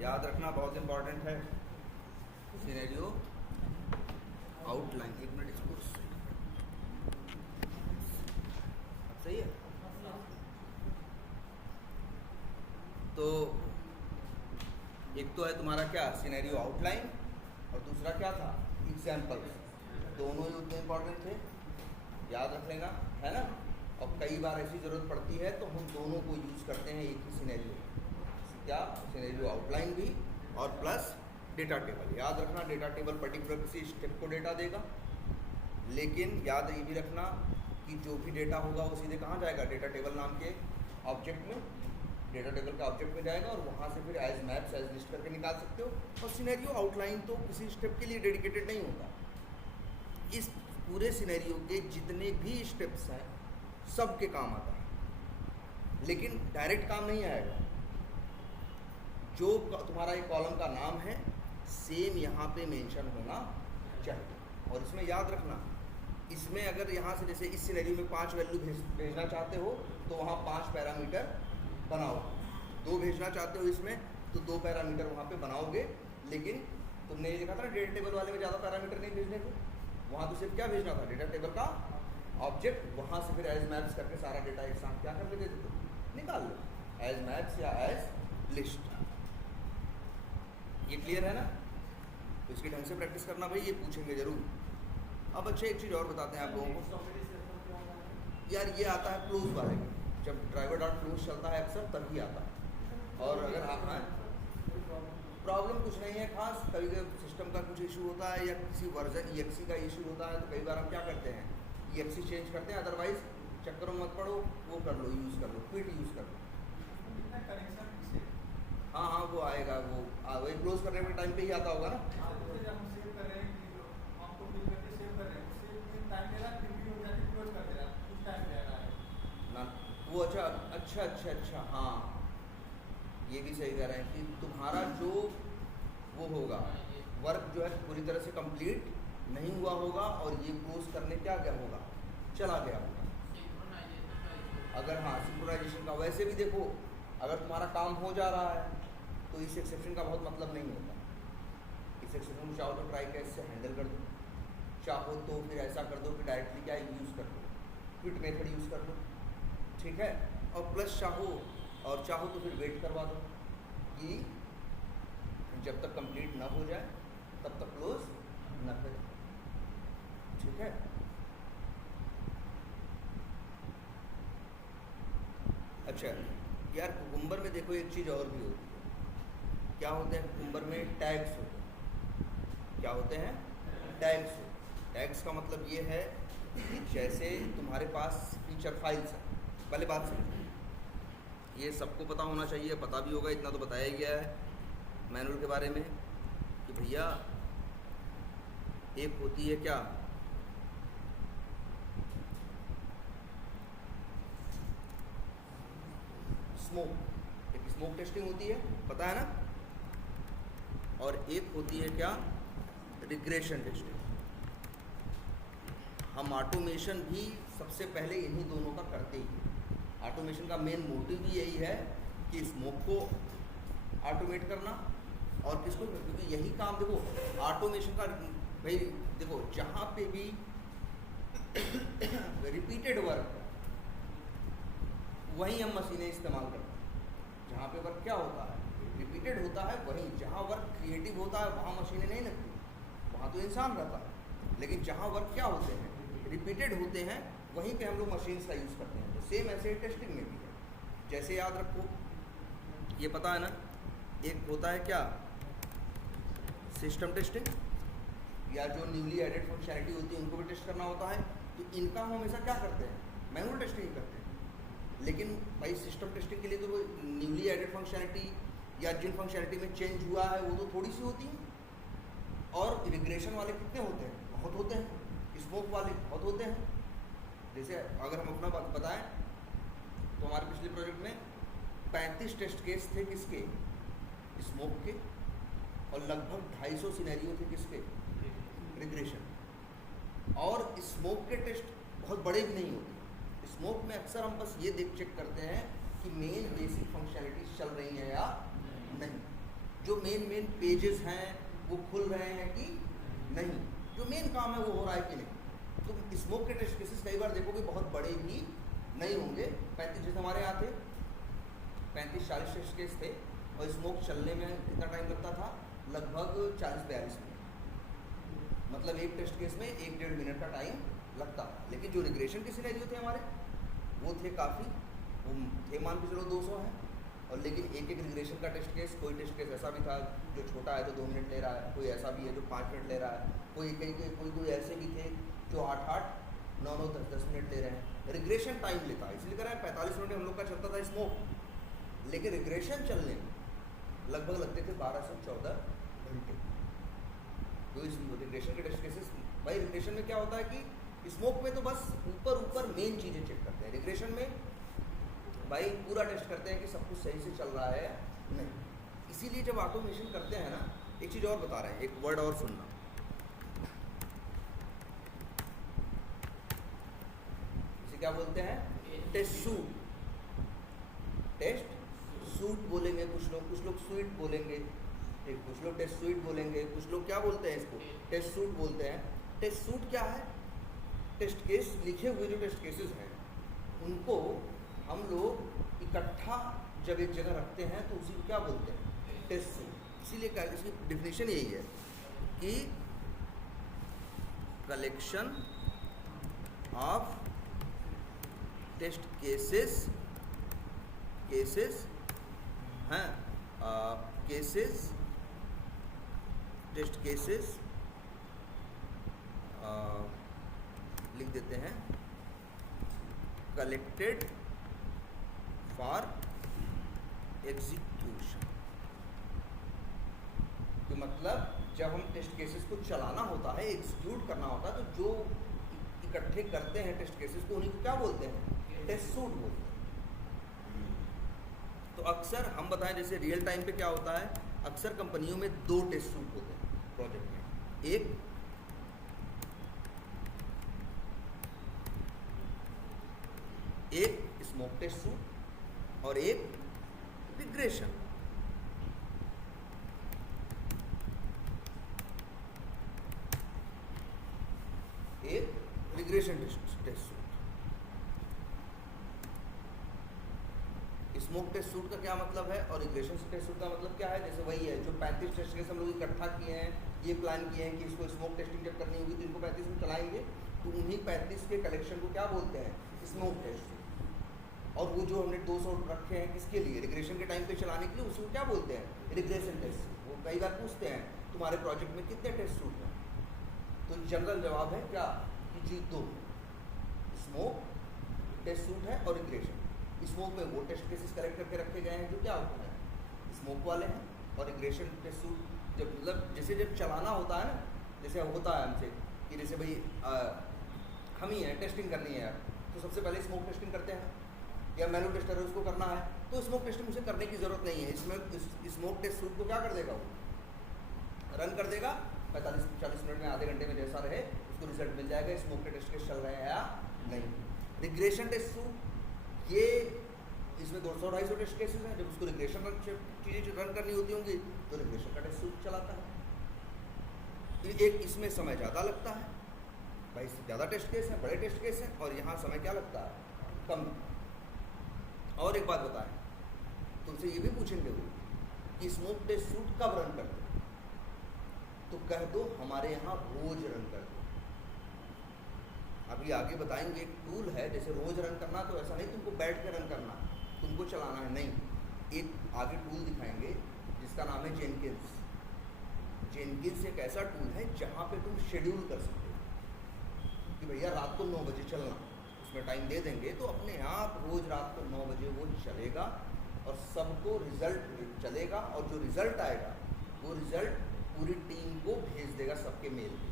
याद रखना बहुत इंपॉर्टेंट है। सिनेरियो आउटलाइन, एक मिनट इसको सही है। तो एक तो है तुम्हारा क्या सिनेरियो आउटलाइन और दूसरा क्या था एग्जाम्पल। दोनों ही उतने इंपॉर्टेंट थे, याद रख लेना, है ना। और कई बार ऐसी ज़रूरत पड़ती है तो हम दोनों को यूज़ करते हैं एक ही सिनेरियो, क्या सिनेरियो आउटलाइन भी और प्लस डेटा टेबल। याद रखना डेटा टेबल पर्टिकुलर किसी स्टेप को डेटा देगा, लेकिन याद ये भी रखना कि जो भी डेटा होगा वो सीधे कहाँ जाएगा, डेटा टेबल नाम के ऑब्जेक्ट में, डेटा टेबल के ऑब्जेक्ट में जाएगा और वहाँ से फिर एज मैप्स एज लिस्ट करके निकाल सकते हो। और सिनेरियो आउटलाइन तो किसी स्टेप के लिए डेडिकेटेड नहीं होता, इस पूरे सिनेरियो के जितने भी स्टेप्स हैं सब के काम आता है, लेकिन डायरेक्ट काम नहीं आएगा। जो तुम्हारा एक कॉलम का नाम है सेम यहाँ पे मेंशन होना चाहिए। और इसमें याद रखना, इसमें अगर यहाँ से जैसे इस सिनेरियो में 5 वैल्यू भेजना चाहते हो तो वहाँ 5 पैरामीटर बनाओ, 2 भेजना चाहते हो इसमें तो 2 पैरामीटर वहाँ पे बनाओगे। लेकिन तुमने ये लिखा था ना डेटा टेबल वाले में ज़्यादा पैरामीटर नहीं भेजने थे, वहाँ तो सिर्फ क्या भेजना था डेटा टेबल का ऑब्जेक्ट, वहाँ से फिर एज मैप्स करके सारा डेटा एक साथ क्या कर लेते थे, निकाल लो, एज मैप्स या एज लिस्ट। ये क्लियर है ना। तो इसकी ढंग से प्रैक्टिस करना भाई, ये पूछेंगे जरूर। अब अच्छा एक चीज़ और बताते हैं आप लोगों को, यार ये आता है क्लोज वाले में, जब ड्राइवर डॉट क्लोज चलता है अक्सर तभी आता है। और अगर आप प्रॉब्लम कुछ नहीं है खास, कभी कभी सिस्टम का कुछ इशू होता है या किसी वर्जन EXE का इशू होता है तो कई बार हम क्या करते हैं EXE चेंज करते हैं, अदरवाइज चक्करों मत पड़ो, वो कर लो, यूज़ कर लो, क्विट यूज़ कर लो। हाँ वो आएगा, वो वही क्लोज करने के टाइम पे ही आता होगा ना। ना वो अच्छा हाँ, ये भी सही कह रहे हैं कि तुम्हारा जो वो होगा वर्क जो है पूरी तरह से कंप्लीट नहीं हुआ होगा और ये क्लोज करने क्या होगा, चला गया होगा। अगर हाँ सिंक्रोनाइजेशन का, वैसे भी देखो अगर तुम्हारा काम हो जा रहा है तो इस एक्सेप्शन का बहुत मतलब नहीं होता। इस एक्सेप्शन को चाहो तो ट्राई कैसे से हैंडल कर दो, चाहो तो फिर ऐसा कर दो कि डायरेक्टली क्या यूज़ कर लो, क्विट मेथड यूज़ कर लो, ठीक है। और प्लस चाहो तो फिर वेट करवा दो कि जब तक कंप्लीट ना हो जाए तब तक क्लोज ना करें, ठीक है। अच्छा यार कुकुम्बर में देखो एक चीज़ और भी होती है, क्या होते हैं कुकुम्बर में टैग्स होते हैं। क्या होते हैं टैग्स होते हैं। टैग्स का मतलब ये है कि जैसे तुम्हारे पास फीचर फाइल्स हैं, पहले बात समझो, ये सबको पता होना चाहिए, पता भी होगा, इतना तो बताया ही गया है मैनुअल के बारे में कि भैया एक होती है क्या स्मोक, एक स्मोक टेस्टिंग होती है, पता है ना। और एक होती है क्या रिग्रेशन टेस्टिंग। हम ऑटोमेशन भी सबसे पहले इन्हीं दोनों का करते ही हैं। ऑटोमेशन का मेन मोटिव भी यही है कि स्मोक को ऑटोमेट करना और किसको, क्योंकि यही काम देखो ऑटोमेशन का भाई देखो जहाँ पे भी रिपीटेड वर्क वहीं हम मशीनें इस्तेमाल करते हैं। जहाँ पे वर्क क्या होता है रिपीटेड होता है, वहीं जहाँ वर्क क्रिएटिव होता है वहाँ मशीनें नहीं लगती, वहाँ तो इंसान रहता है। लेकिन जहाँ वर्क क्या होते हैं रिपीटेड होते हैं वहीं पे हम लोग मशीन्स का यूज़ करते हैं। तो सेम ऐसे टेस्टिंग में भी है। जैसे याद रखो, ये पता है ना, एक होता है क्या सिस्टम टेस्टिंग, या जो न्यूली एडेड फंक्शनैलिटी होती है उनको भी टेस्ट करना होता है। तो इनका हम हमेशा क्या करते हैं मैनुअल टेस्टिंग करते हैं। लेकिन भाई सिस्टम टेस्टिंग के लिए तो वो न्यूली एडेड फंक्शनैलिटी या जिन फंक्शनैलिटी में चेंज हुआ है वो तो थोड़ी सी होती है। और रिग्रेशन वाले कितने होते हैं, बहुत होते हैं। स्मोक वाले बहुत होते हैं। जैसे अगर हम अपना बात बताएं तो हमारे पिछले प्रोजेक्ट में 35 टेस्ट केस थे किसके, स्मोक के, और लगभग 250 सिनेरियो थे किसके, रिग्रेशन। और स्मोक के टेस्ट बहुत बड़े भी नहीं होते। स्मोक में अक्सर हम बस ये चेक करते हैं कि मेन बेसिक फंक्शनैलिटीज चल रही हैं या नहीं। जो मेन पेजेस हैं वो खुल रहे हैं कि नहीं, जो मेन काम है वो हो रहा है कि नहीं। तो स्मोक के टेस्ट केसेस कई बार देखोगे बहुत बड़े भी नहीं होंगे। 35 जैसे हमारे यहाँ थे 35-40 टेस्ट केस थे और स्मोक चलने में कितना टाइम लगता था, लगभग 40-42 मिनट। मतलब एक टेस्ट केस में 1-1.5 मिनट का टाइम लगता। लेकिन जो रिग्रेशन के सिनेरियो थे हमारे वो थे काफ़ी, वो थे मान के चलो 200 हैं। और लेकिन एक रिग्रेशन का टेस्ट केस, कोई टेस्ट केस ऐसा भी था जो छोटा है तो 2 मिनट ले रहा है, कोई ऐसा भी है जो 5 मिनट ले रहा है, कोई ऐसे भी थे जो 8-8, 9-9, 10-10 मिनट ले रहे हैं। रिग्रेशन टाइम लेता है, इसलिए कह रहा है 45 मिनट हम लोग का चलता था स्मोक, लेकिन रिग्रेशन चलने में लगभग लगते थे 12 से 14 घंटे। तो इस रिग्रेशन के टेस्ट केसेस, भाई रिग्रेशन में क्या होता है कि स्मोक में तो बस ऊपर मेन चीज़ें चेक करते हैं, रिग्रेशन में भाई पूरा टेस्ट करते हैं कि सब कुछ सही से चल रहा है या नहीं। इसीलिए जब ऑटोमेशन करते हैं ना, एक चीज़ और बता रहे हैं, एक वर्ड और सुनना, इसे क्या बोलते हैं, टेस्ट सूट। टेस्ट सूट बोलेंगे कुछ लोग स्वीट बोलेंगे, कुछ लोग टेस्ट स्वीट बोलेंगे, कुछ लोग क्या बोलते हैं इसको, टेस्ट सूट बोलते हैं। टेस्ट सूट क्या है, टेस्ट केस लिखे हुए जो टेस्ट केसेस हैं उनको हम लोग इकट्ठा जब एक जगह रखते हैं तो उसी को क्या बोलते हैं, टेस्ट सूट। इसीलिए क्या, इसकी डिफिनेशन यही है कि कलेक्शन ऑफ टेस्ट केसेस हैं, केसेस टेस्ट केसेस लिख देते हैं, कलेक्टेड फॉर एग्जीक्यूशन। तो मतलब जब हम टेस्ट केसेस को चलाना होता है, एग्जीक्यूट करना होता है, तो जो इकट्ठे करते हैं टेस्ट केसेस को उन्हीं को क्या बोलते हैं, टेस्ट सूट बोलते हैं। तो अक्सर हम बताएं जैसे रियल टाइम पे क्या होता है, अक्सर कंपनियों में 2 टेस्ट सूट होते हैं प्रोजेक्ट में, एक स्मोक टेस्ट सूट और एक रिग्रेशन। एक regression test suite. Smoke test suite का क्या मतलब है और रिग्रेशन टेस्ट सूट का मतलब क्या है, जैसे वही है जो 35 टेस्ट केस हम लोग इकट्ठा किए हैं, ये प्लान किए हैं कि इसको स्मोक टेस्टिंग जब करनी होगी तो इनको 35 में चलाएंगे, तो उन्हीं 35 के कलेक्शन को क्या बोलते हैं, स्मोक टेस्ट। और वो जो हमने 200 रखे हैं किसके लिए, रिग्रेशन के टाइम पे चलाने के लिए, उसको क्या बोलते हैं, रिग्रेशन टेस्ट। वो कई बार पूछते हैं तुम्हारे प्रोजेक्ट में कितने टेस्ट सूट हैं, तो जनरल जवाब है क्या कि जी 2 स्मोक टेस्ट सूट है और रिग्रेशन। स्मोक में वो टेस्ट केसेस कलेक्ट करके रखे गए हैं जो क्या होते हैं, स्मोक वाले हैं, और रिग्रेशन टेस्ट सूट जब मतलब जब चलाना होता है ना, जैसे होता है हमसे कि जैसे भाई हम ही हैं टेस्टिंग करनी है यार, तो सबसे पहले स्मोक टेस्टिंग करते हैं या मैनुअल टेस्टर है उसको करना है, तो स्मोक टेस्टिंग उसे करने की ज़रूरत नहीं है। इसमें स्मोक टेस्ट सूट को क्या कर देगा, वो रन कर देगा 45-40 मिनट में, आधे घंटे में जैसा रहे उसको रिजल्ट मिल जाएगा, स्मोक के टेस्ट केस चल रहे हैं या नहीं। रिग्रेशन टेस्ट सूट ये इसमें 200-250 टेस्ट केसेस हैं, जब उसको रिग्रेशन चीज़ें रन करनी होती होंगी तो रिग्रेशन का टेस्ट सूट चलाता है। एक इसमें समय ज़्यादा लगता है, भाई ज़्यादा टेस्ट केस हैं, बड़े टेस्ट केस हैं, और यहाँ समय क्या लगता है, कम। और एक बात बताएं, तुमसे ये भी पूछेंगे वो कि स्मोक टेस्ट सूट कब रन करते हैं, तो कह दो हमारे यहाँ रोज रन करते हैं। अभी आगे बताएंगे एक टूल है, जैसे रोज रन करना, तो ऐसा नहीं तुमको बैठ के रन करना, तुमको चलाना है, नहीं, एक आगे टूल दिखाएंगे जिसका नाम है जेनकिंस। जेनकिंस एक ऐसा टूल है जहाँ पे तुम शेड्यूल कर सकते हो कि भैया रात को 9 बजे चलना, उसमें टाइम दे देंगे तो अपने आप रोज रात को 9 बजे वो चलेगा और सबको रिजल्ट चलेगा, और जो रिजल्ट आएगा वो रिजल्ट पूरी टीम को भेज देगा सबके मेल पे।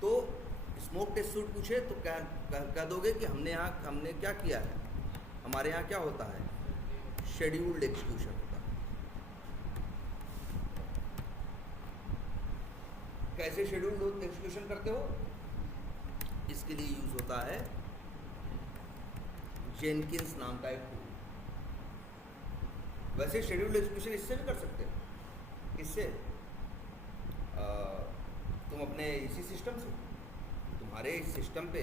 तो स्मोक टेस्ट सूट पूछे तो कह दोगे कि हमने क्या किया है, हमारे यहाँ क्या होता है, शेड्यूल्ड एग्जीक्यूशन होता है। कैसे शेड्यूल्ड एग्जीक्यूशन करते हो, इसके लिए यूज होता है जेनकिंस नाम का एक टूल। वैसे शेड्यूल्ड एग्जीक्यूशन इससे भी कर सकते हैं। किससे? तुम अपने इसी सिस्टम से, तुम्हारे इस सिस्टम पे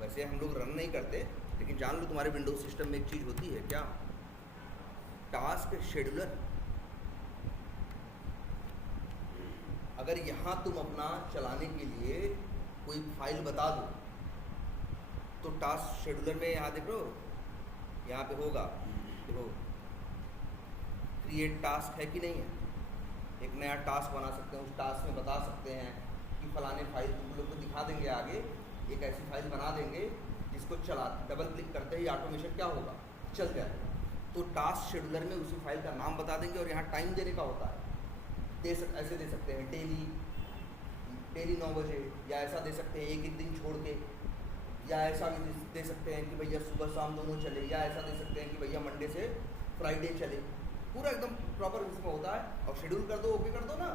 वैसे हम लोग रन नहीं करते, लेकिन जान लो तुम्हारे विंडोज सिस्टम में एक चीज़ होती है, क्या? Task scheduler. अगर यहाँ तुम अपना चलाने के लिए कोई फाइल बता दो, तो टास्क शेड्यूलर में यहाँ देखो, यहाँ पे होगा, देखो क्रिएट टास्क है कि नहीं है। एक नया टास्क बना सकते हैं, उस टास्क में बता सकते हैं कि फलाने फाइल, तुम लोग को दिखा देंगे आगे, एक ऐसी फाइल बना देंगे जिसको चला डबल क्लिक करते ही ऑटोमेशन क्या होगा, चल जाएगा। तो टास्क शेड्यूलर में उसी फाइल का नाम बता देंगे, और यहाँ टाइम देने का होता है। ऐसे दे सकते हैं डेली 9 बजे, या ऐसा दे सकते हैं एक दिन छोड़ के, या ऐसा भी दे सकते हैं कि भैया सुबह शाम दोनों चले, या ऐसा दे सकते हैं कि भैया मंडे से फ्राइडे चले। पूरा एकदम प्रॉपर इसमें होता है। और शेड्यूल कर दो, ओके कर दो ना,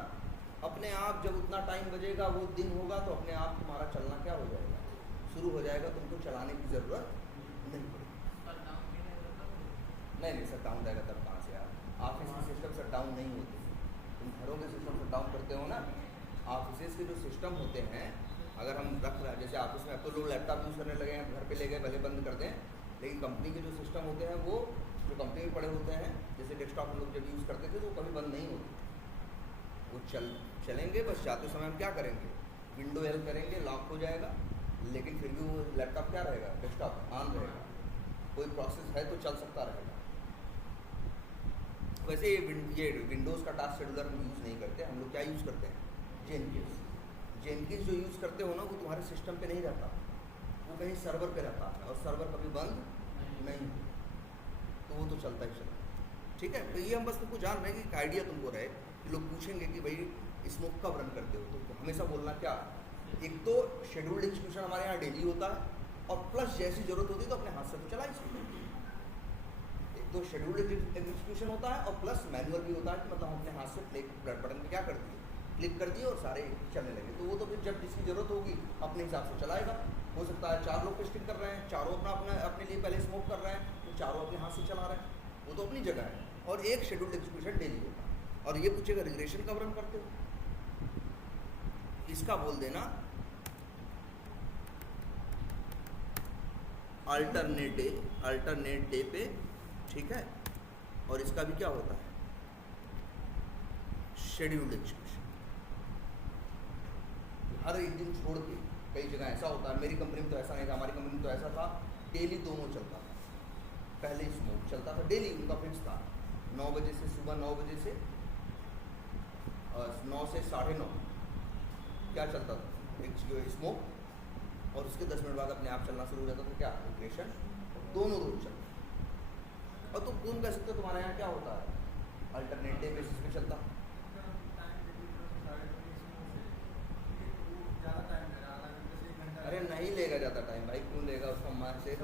अपने आप जब उतना टाइम बजेगा वो दिन होगा, तो अपने आप तुम्हारा चलना क्या हो जाएगा, शुरू हो जाएगा। तुमको चलाने की ज़रूरत नहीं पड़ेगी। नहीं शट डाउन जाएगा तब कहाँ से यार? ऑफिस के सिस्टम शट डाउन नहीं होते, तुम घरों के सिस्टम शट डाउन करते हो ना। ऑफिस के जो सिस्टम होते हैं, अगर हम रख रहे हैं, जैसे ऑफिस में अब तो लोग लैपटॉप यूज़ करने लगे हैं, घर पे ले गए भले बंद कर दें, लेकिन कंपनी के जो सिस्टम होते हैं वो जो कंपनी में पड़े होते हैं, जैसे डेस्कटॉप हम लोग जब यूज़ करते थे तो कभी बंद नहीं होते, वो चलेंगे। बस जाते समय हम क्या करेंगे, विंडो एल करेंगे, लॉक हो जाएगा, लेकिन फिर भी वो लैपटॉप क्या रहेगा, डेस्कटॉप ऑन रहेगा, कोई प्रोसेस है तो चल सकता रहेगा। वैसे ये विंडोज़ का टास्क शेड्यूलर हम यूज़ नहीं करते, हम लोग क्या यूज़ करते हैं, जेनकिंस जो यूज़ करते हो ना, वो तुम्हारे सिस्टम पे नहीं रहता, वो कहीं सर्वर पे रहता है, और सर्वर कभी बंद नहीं, तो वो तो चलता ही चलता। ठीक है, तो ये हम बस तुमको जान रहे हैं कि एक आइडिया तुमको रहे कि लोग पूछेंगे कि भाई स्मोक कब रन करते हो, तो हमेशा बोलना क्या, एक तो शेड्यूल्ड एग्जीक्यूशन हमारे यहाँ डेली होता है, और प्लस जैसी ज़रूरत होती है तो अपने हाथ से तो चला ही सकते हैं। एक तो शेड्यूल्ड एग्जीक्यूशन होता है, और प्लस मैनुअल भी होता है कि मतलब हम अपने हाथ से बटन पे क्या कर दिए, क्लिक कर दिए और सारे चलने लगे। तो वो तो फिर जब जिसकी ज़रूरत होगी अपने हिसाब से चलाएगा। हो सकता है 4 लोग टेस्टिंग कर रहे हैं, चारों अपने लिए पहले स्मोक कर रहे हैं, तो चारों अपने हाथ से चला रहे हैं, वो तो अपनी जगह है। और एक शेड्यूल्ड एग्जीक्यूशन डेली होता है। और ये पूछेगा रिग्रेशन कब रन करते हो, इसका बोल देना अल्टरनेट डे पे। ठीक है, और इसका भी क्या होता है, शेड्यूल्ड एग्जीक्यूशन। हर एक दिन छोड़ के, कई जगह ऐसा होता है, मेरी कंपनी में तो ऐसा नहीं था, हमारी कंपनी में तो ऐसा था, डेली दोनों चलता था। पहले स्मोक चलता था डेली, उनका फिक्स था 9 बजे से, सुबह 9 बजे से 9 से 9:30 क्या चलता था, एक स्मोक, और उसके 10 मिनट बाद अपने आप चलना शुरू हो जाता था क्या, रिग्रेशन। दोनों रोज चलता। और तुम कौन कह सकते हो तुम्हारे यहाँ क्या होता है, अल्टरनेटिव बेसिस पे चलता। अरे नहीं लेगा ज़्यादा टाइम भाई, क्यों लेगा, उसका मान से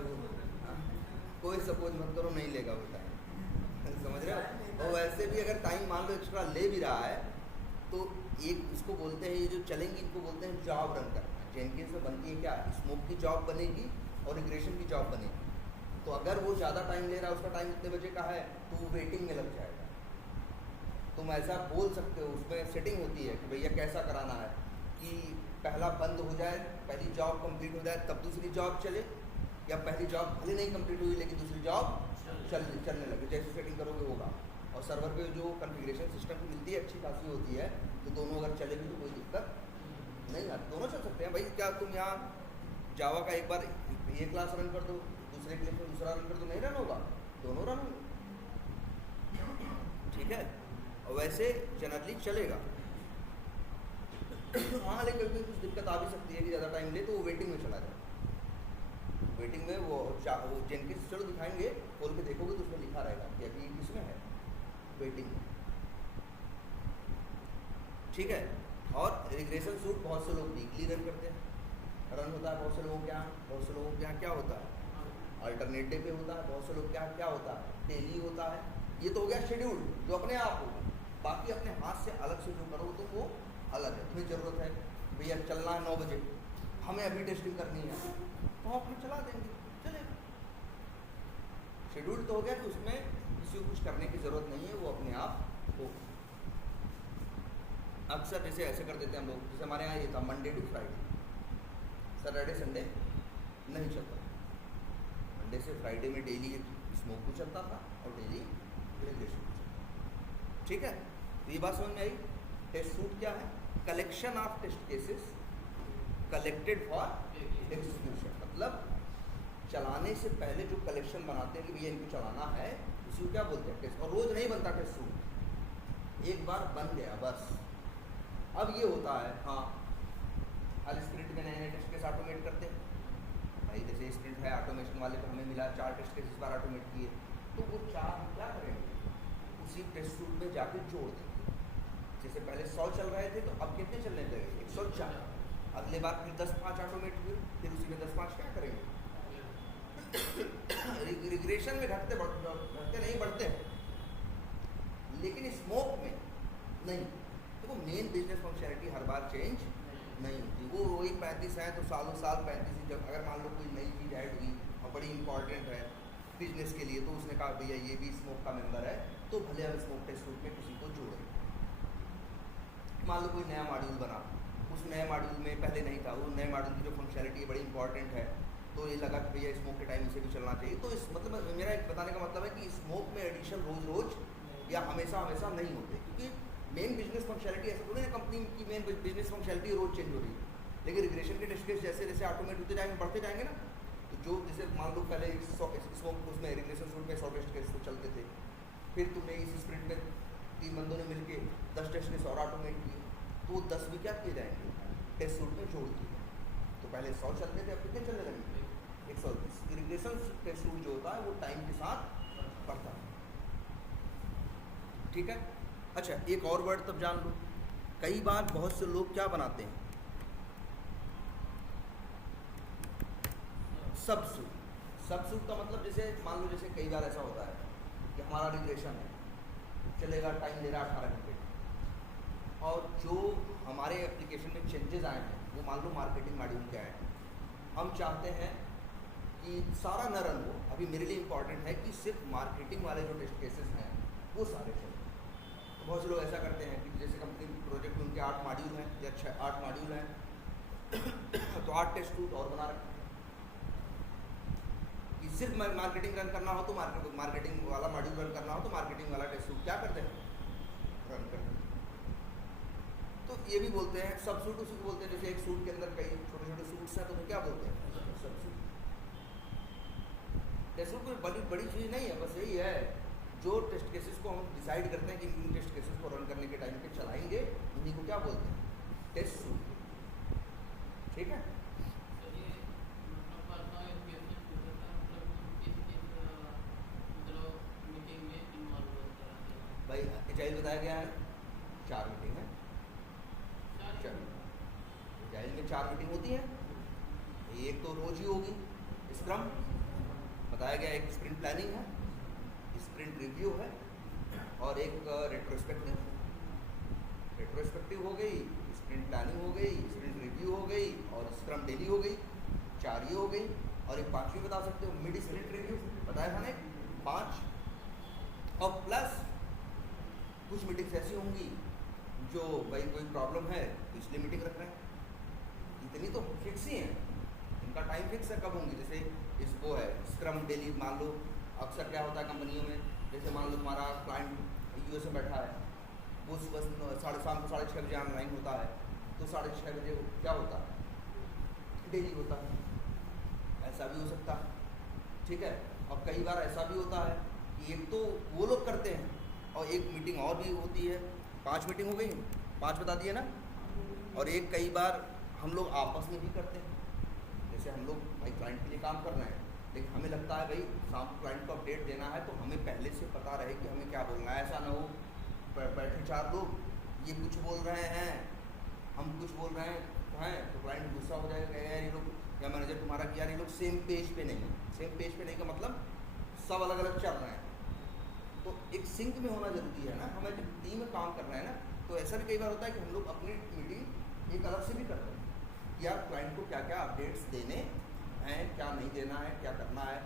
कोई सपोज मत करो, नहीं लेगा वो टाइम समझ रहे हो। और वैसे भी अगर टाइम मान लो एक्स्ट्रा ले भी रहा है, तो एक इसको बोलते हैं, ये जो चलेंगी इनको बोलते हैं जॉब रन करना। जेनकिंस में बनती है क्या, स्मोक की जॉब बनेगी और रिग्रेशन की जॉब बनेगी। तो अगर वो ज़्यादा टाइम ले रहा है, उसका टाइम इतने बजे का है, तो वो वेटिंग में लग जाएगा। तुम ऐसा बोल सकते हो, उसमें सेटिंग होती है कि भैया कैसा कराना है, कि पहला बंद हो जाए, पहली जॉब कंप्लीट हो जाए तब दूसरी जॉब चले, या पहली जॉब भले नहीं कंप्लीट हुई लेकिन दूसरी जॉब चलने लगे। जैसे सेटिंग करोगे होगा। और सर्वर पे जो कॉन्फ़िगरेशन सिस्टम की मिलती है अच्छी खासी होती है, तो दोनों अगर चलेगी तो कोई दिक्कत नहीं आती, दोनों चल सकते हैं भाई। क्या तुम यहाँ जावा का एक बार ये क्लास रन कर दो, दूसरे क्लास में दूसरा रन कर दो, नहीं रन होगा, दोनों रन होंगे। ठीक है, और वैसे जनरली चलेगा। हाँ, लेकिन कभी कुछ दिक्कत आ भी सकती है कि ज़्यादा टाइम ले, तो वो वेटिंग में चला जाए। वेटिंग में वो जेनकिंस चलो दिखाएंगे, खोल के देखोगे तो उसमें लिखा रहेगा कि अभी किसमें है, वेटिंग में। ठीक है, और रिग्रेशन सूट बहुत से लोग वीकली रन करते हैं, रन होता है बहुत से लोगों के यहाँ। बहुत से लोगों के यहाँ क्या होता है, अल्टरनेटिव पे होता है। बहुत से लोग क्या होता है, डेली होता है। ये तो हो गया शेड्यूल जो अपने आप होगा। बाकी अपने हाथ से अलग से जो करो तो वो अलग है। तुम्हें ज़रूरत है भैया चलना है 9 बजे, हमें अभी टेस्टिंग करनी है, तो हम अपने चला देंगे, चलेगा। शेड्यूल तो हो गया कि उसमें किसी को कुछ करने की ज़रूरत नहीं है, वो अपने आप हो। अक्सर जैसे ऐसे कर देते हैं हम लोग, जैसे हमारे यहाँ ये था Monday to Friday, Saturday Sunday नहीं चलता। मंडे से फ्राइडे में डेली स्मोक भी चलता था और डेली रिग्रेशन भी चलता। ठीक है, तो ये बात समझ में आई। टेस्ट सूट क्या है? Collection of test cases collected for execution, मतलब चलाने से पहले जो कलेक्शन बनाते हैं कि भैया इनको चलाना है, इसी को क्या बोलते हैं? टेस्ट। और रोज़ नहीं बनता टेस्ट सूट, एक बार बन गया बस। अब ये होता है, हाँ हर स्प्रिंट में नए नए टेस्ट केस ऑटोमेट करते हैं भाई। जैसे स्प्रिंट है ऑटोमेशन वाले, तो हमें मिला 4 टेस्ट केस इस बार ऑटोमेट किए, तो वो 4 हम क्या करेंगे? उसी टेस्ट सूट में जाके जोड़ देंगे। जैसे पहले 100 चल रहे थे, तो अब कितने चलने लगे? 104। अगले बार फिर 10-5 ऑटोमेट हुए, फिर उसी में 10-5 क्या करेंगे? रिग्रेशन में घटते नहीं बढ़ते, लेकिन स्मोक में नहीं। तो वो मेन बिजनेस फंक्शनलिटी हर बार चेंज नहीं होती। वो वही 35 है तो सालों साल 35 ही। जब अगर मान लो कोई नई चीज़ ऐड हुई और बड़ी इंपॉर्टेंट है बिजनेस के लिए, तो उसने कहा भैया ये भी स्मोक का मेंबर है, तो भले हम स्मोक टेस्ट सूट में किसी को जोड़ें। मान लो कोई नया मॉड्यूल बना, उस नए मॉड्यूल में पहले नहीं था, वो नए मॉड्यूल की जो फंक्शनलिटी बड़ी इंपॉर्टेंट है, तो ये लगा कि भैया स्मोक के टाइम इसे भी चलना चाहिए। तो इस मतलब मेरा एक बताने का मतलब है कि स्मोक में एडिशन रोज़ रोज़ या हमेशा हमेशा नहीं होते, क्योंकि मेन बिजनेस फंक्शनलिटी ऐसा थोड़ी ना कंपनी की मेन बिजनेस फंक्शनलिटी रोज़ चेंज हो रही है। लेकिन रिग्रेशन के टेस्ट केस जैसे जैसे ऑटोमेट होते जाएंगे, बढ़ते जाएंगे ना, तो जो जैसे मान लो पहले स्मोक उसमें रिग्रेशन सूट में 100 टेस्ट केस तो चलते थे, फिर तुमने इस स्प्रिंट में 3 बंदों ने मिलकर 10 टेस्ट केस और ऑटोमेट किए, तो वो 10 भी क्या किए जाएंगे? टेस्ट सूट में जोड़ दिए। तो पहले 100 चलते थे, अब कितने चलने लगेंगे? 120। रिग्रेशन टेस्ट सूट जो होता है वो टाइम के साथ बढ़ता है। ठीक है, अच्छा एक और वर्ड तब जान लो। कई बार बहुत से लोग क्या बनाते हैं? सबसूट। सबसूट का मतलब जैसे मान लो, जैसे कई बार ऐसा होता है कि हमारा रिग्रेशन है, चलेगा, टाइम ले रहा 18 घंटे, और जो हमारे एप्लीकेशन में चेंजेस आए हैं वो मान लो मार्केटिंग मॉड्यूल के आए हैं। हम चाहते हैं कि सारा न रन हो। अभी मेरे लिए इम्पॉर्टेंट है कि सिर्फ मार्केटिंग वाले जो टेस्ट केसेस हैं वो सारे चलें। तो बहुत से लोग ऐसा करते हैं कि जैसे कंपनी प्रोजेक्ट में उनके 8 मॉड्यूल हैं या 8 मॉड्यूल हैं तो 8 टेस्ट सूट और बना रखें कि सिर्फ मार्केटिंग रन करना हो तो मार्केटिंग वाला मॉड्यूल रन करना हो तो मार्केटिंग वाला टेस्ट सूट क्या करते हैं? रन करते हैं। तो ये भी बोलते हैं सब सूट, उसी को बोलते हैं। जैसे एक सूट के अंदर कई छोटे छोटे सूट्स हैं तो उन्हें क्या बोलते हैं? सब सूट। टेस्ट सूट कोई बड़ी चीज़ नहीं है, बस यही है जो टेस्ट केसेस को हम डिसाइड करते हैं कि इन टेस्ट केसेस को रन करने के टाइम पे चलाएंगे, उन्हीं को क्या बोलते हैं? Test suite. ठीक है, भाई एजाइल बताया गया है 4 मीटिंग है। एजाइल में 4 मीटिंग होती है। एक तो रोज ही होगी स्क्रम बताया गया, एक स्प्रिंट प्लानिंग है, स्प्रिंट रिव्यू है, और एक रेट्रोस्पेक्टिव हो गई, स्प्रिंट प्लानिंग हो गई, स्प्रिंट रिव्यू हो गई, और स्क्रम डेली हो गई। 4 ये हो गई। और एक 5वीं बता सकते हो, मिड स्प्रिंट रिव्यू बताया था ना 5, और प्लस कुछ मीटिंग्स ऐसी होंगी जो भाई कोई प्रॉब्लम है तो इसलिए मीटिंग रख रहे हैं। इतनी तो फिक्स ही है, इनका टाइम फिक्स है कब होंगी। जैसे इसको है स्क्रम डेली, मान लो अक्सर क्या होता है कंपनियों में, जैसे मान लो तुम्हारा क्लाइंट यूएस में बैठा है, वो सुबह शाम को 6:30 बजे ऑनलाइन होता है, तो 6:30 बजे क्या होता है? डेली होता है। ऐसा भी हो सकता है, ठीक है। और कई बार ऐसा भी होता है कि एक तो वो लोग करते हैं और एक मीटिंग और भी होती है। 5 मीटिंग हो गई, 5 बता दिए ना। और एक कई बार हम लोग आपस में भी करते हैं, जैसे हम लोग भाई क्लाइंट के लिए काम कर रहे हैं, लेकिन हमें लगता है भाई शाम को क्लाइंट को अपडेट देना है, तो हमें पहले से पता रहे कि हमें क्या बोलना है। ऐसा ना हो बैठे 4 लोग ये कुछ बोल रहे हैं, हम कुछ बोल रहे हैं तो क्लाइंट गुस्सा हो जाएगा, कहेगा यार ये लोग या मैनेजर तुम्हारा कि यार ये लोग सेम पेज पे नहीं है। सेम पेज पे नहीं का मतलब सब अलग अलग चल रहे हैं, तो एक सिंक में होना ज़रूरी है ना। हमें जब टीम में काम कर रहे हैं ना, तो ऐसा भी कई बार होता है कि हम लोग अपनी मीटिंग एक अलग से भी करते हैं कि यार क्लाइंट को क्या क्या अपडेट्स देने हैं, क्या नहीं देना है, क्या करना है,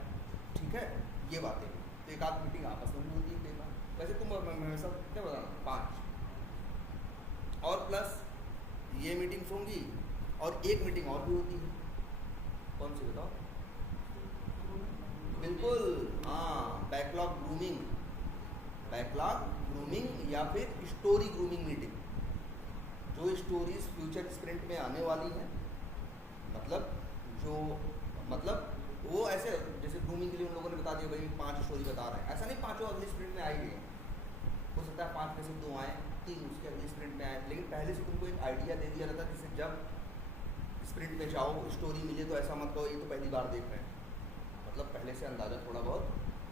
ठीक है, ये बातें। तो एक आध मीटिंग आपस में भी होती है कई बार। वैसे तुम हमेशा क्या बताना 5 और प्लस ये मीटिंग्स होंगी और एक मीटिंग और भी होती है। कौन सी बताओ? बिल्कुल, हाँ, बैकलॉग ग्रूमिंग या फिर स्टोरी ग्रूमिंग मीटिंग। जो स्टोरीज फ्यूचर स्प्रिंट में आने वाली हैं, मतलब वो ऐसे जैसे ग्रूमिंग के लिए उन लोगों ने बता दिया भाई 5 स्टोरी बता रहे हैं, ऐसा नहीं 5 अगली स्प्रिंट में आई गई है। हो सकता है 5 में से 2 आए, 3 उसके अगली स्प्रिंट में आए, लेकिन पहले से तुमको एक आइडिया दे दिया रहता है जिससे जब स्प्रिंट में जाओ स्टोरी मिले तो ऐसा मत कहो ये तो पहली बार देख रहे हैं, मतलब पहले से अंदाज़ा थोड़ा बहुत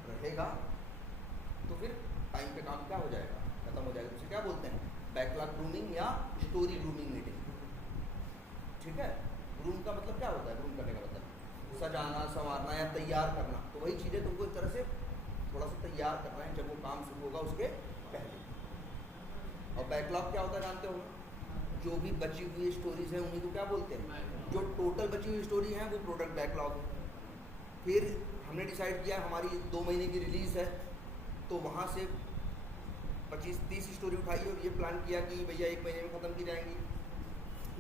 रहेगा, तो फिर टाइम पे काम क्या हो जाएगा, खत्म हो जाएगा। तो उसे क्या बोलते हैं? बैकलॉग ग्रूमिंग या स्टोरी ग्रूमिंग मीटिंग। ठीक है, ग्रूम का मतलब क्या होता है? ग्रूम करने का मतलब सजाना, संवारना या तैयार करना। तो वही चीज़ें तुमको एक तरह से थोड़ा सा तैयार करना है जब वो काम शुरू होगा उसके पहले। और बैकलॉग क्या होता है जानते हो? जो भी बची हुई स्टोरीज हैं उन्हीं को क्या बोलते हैं? जो टोटल बची हुई स्टोरी है वो प्रोडक्ट बैकलॉग है। फिर हमने डिसाइड किया हमारी 2 महीने की रिलीज़ है, तो वहाँ से 25-30 स्टोरी उठाई और ये प्लान किया कि भैया 1 महीने में ख़त्म की जाएंगी,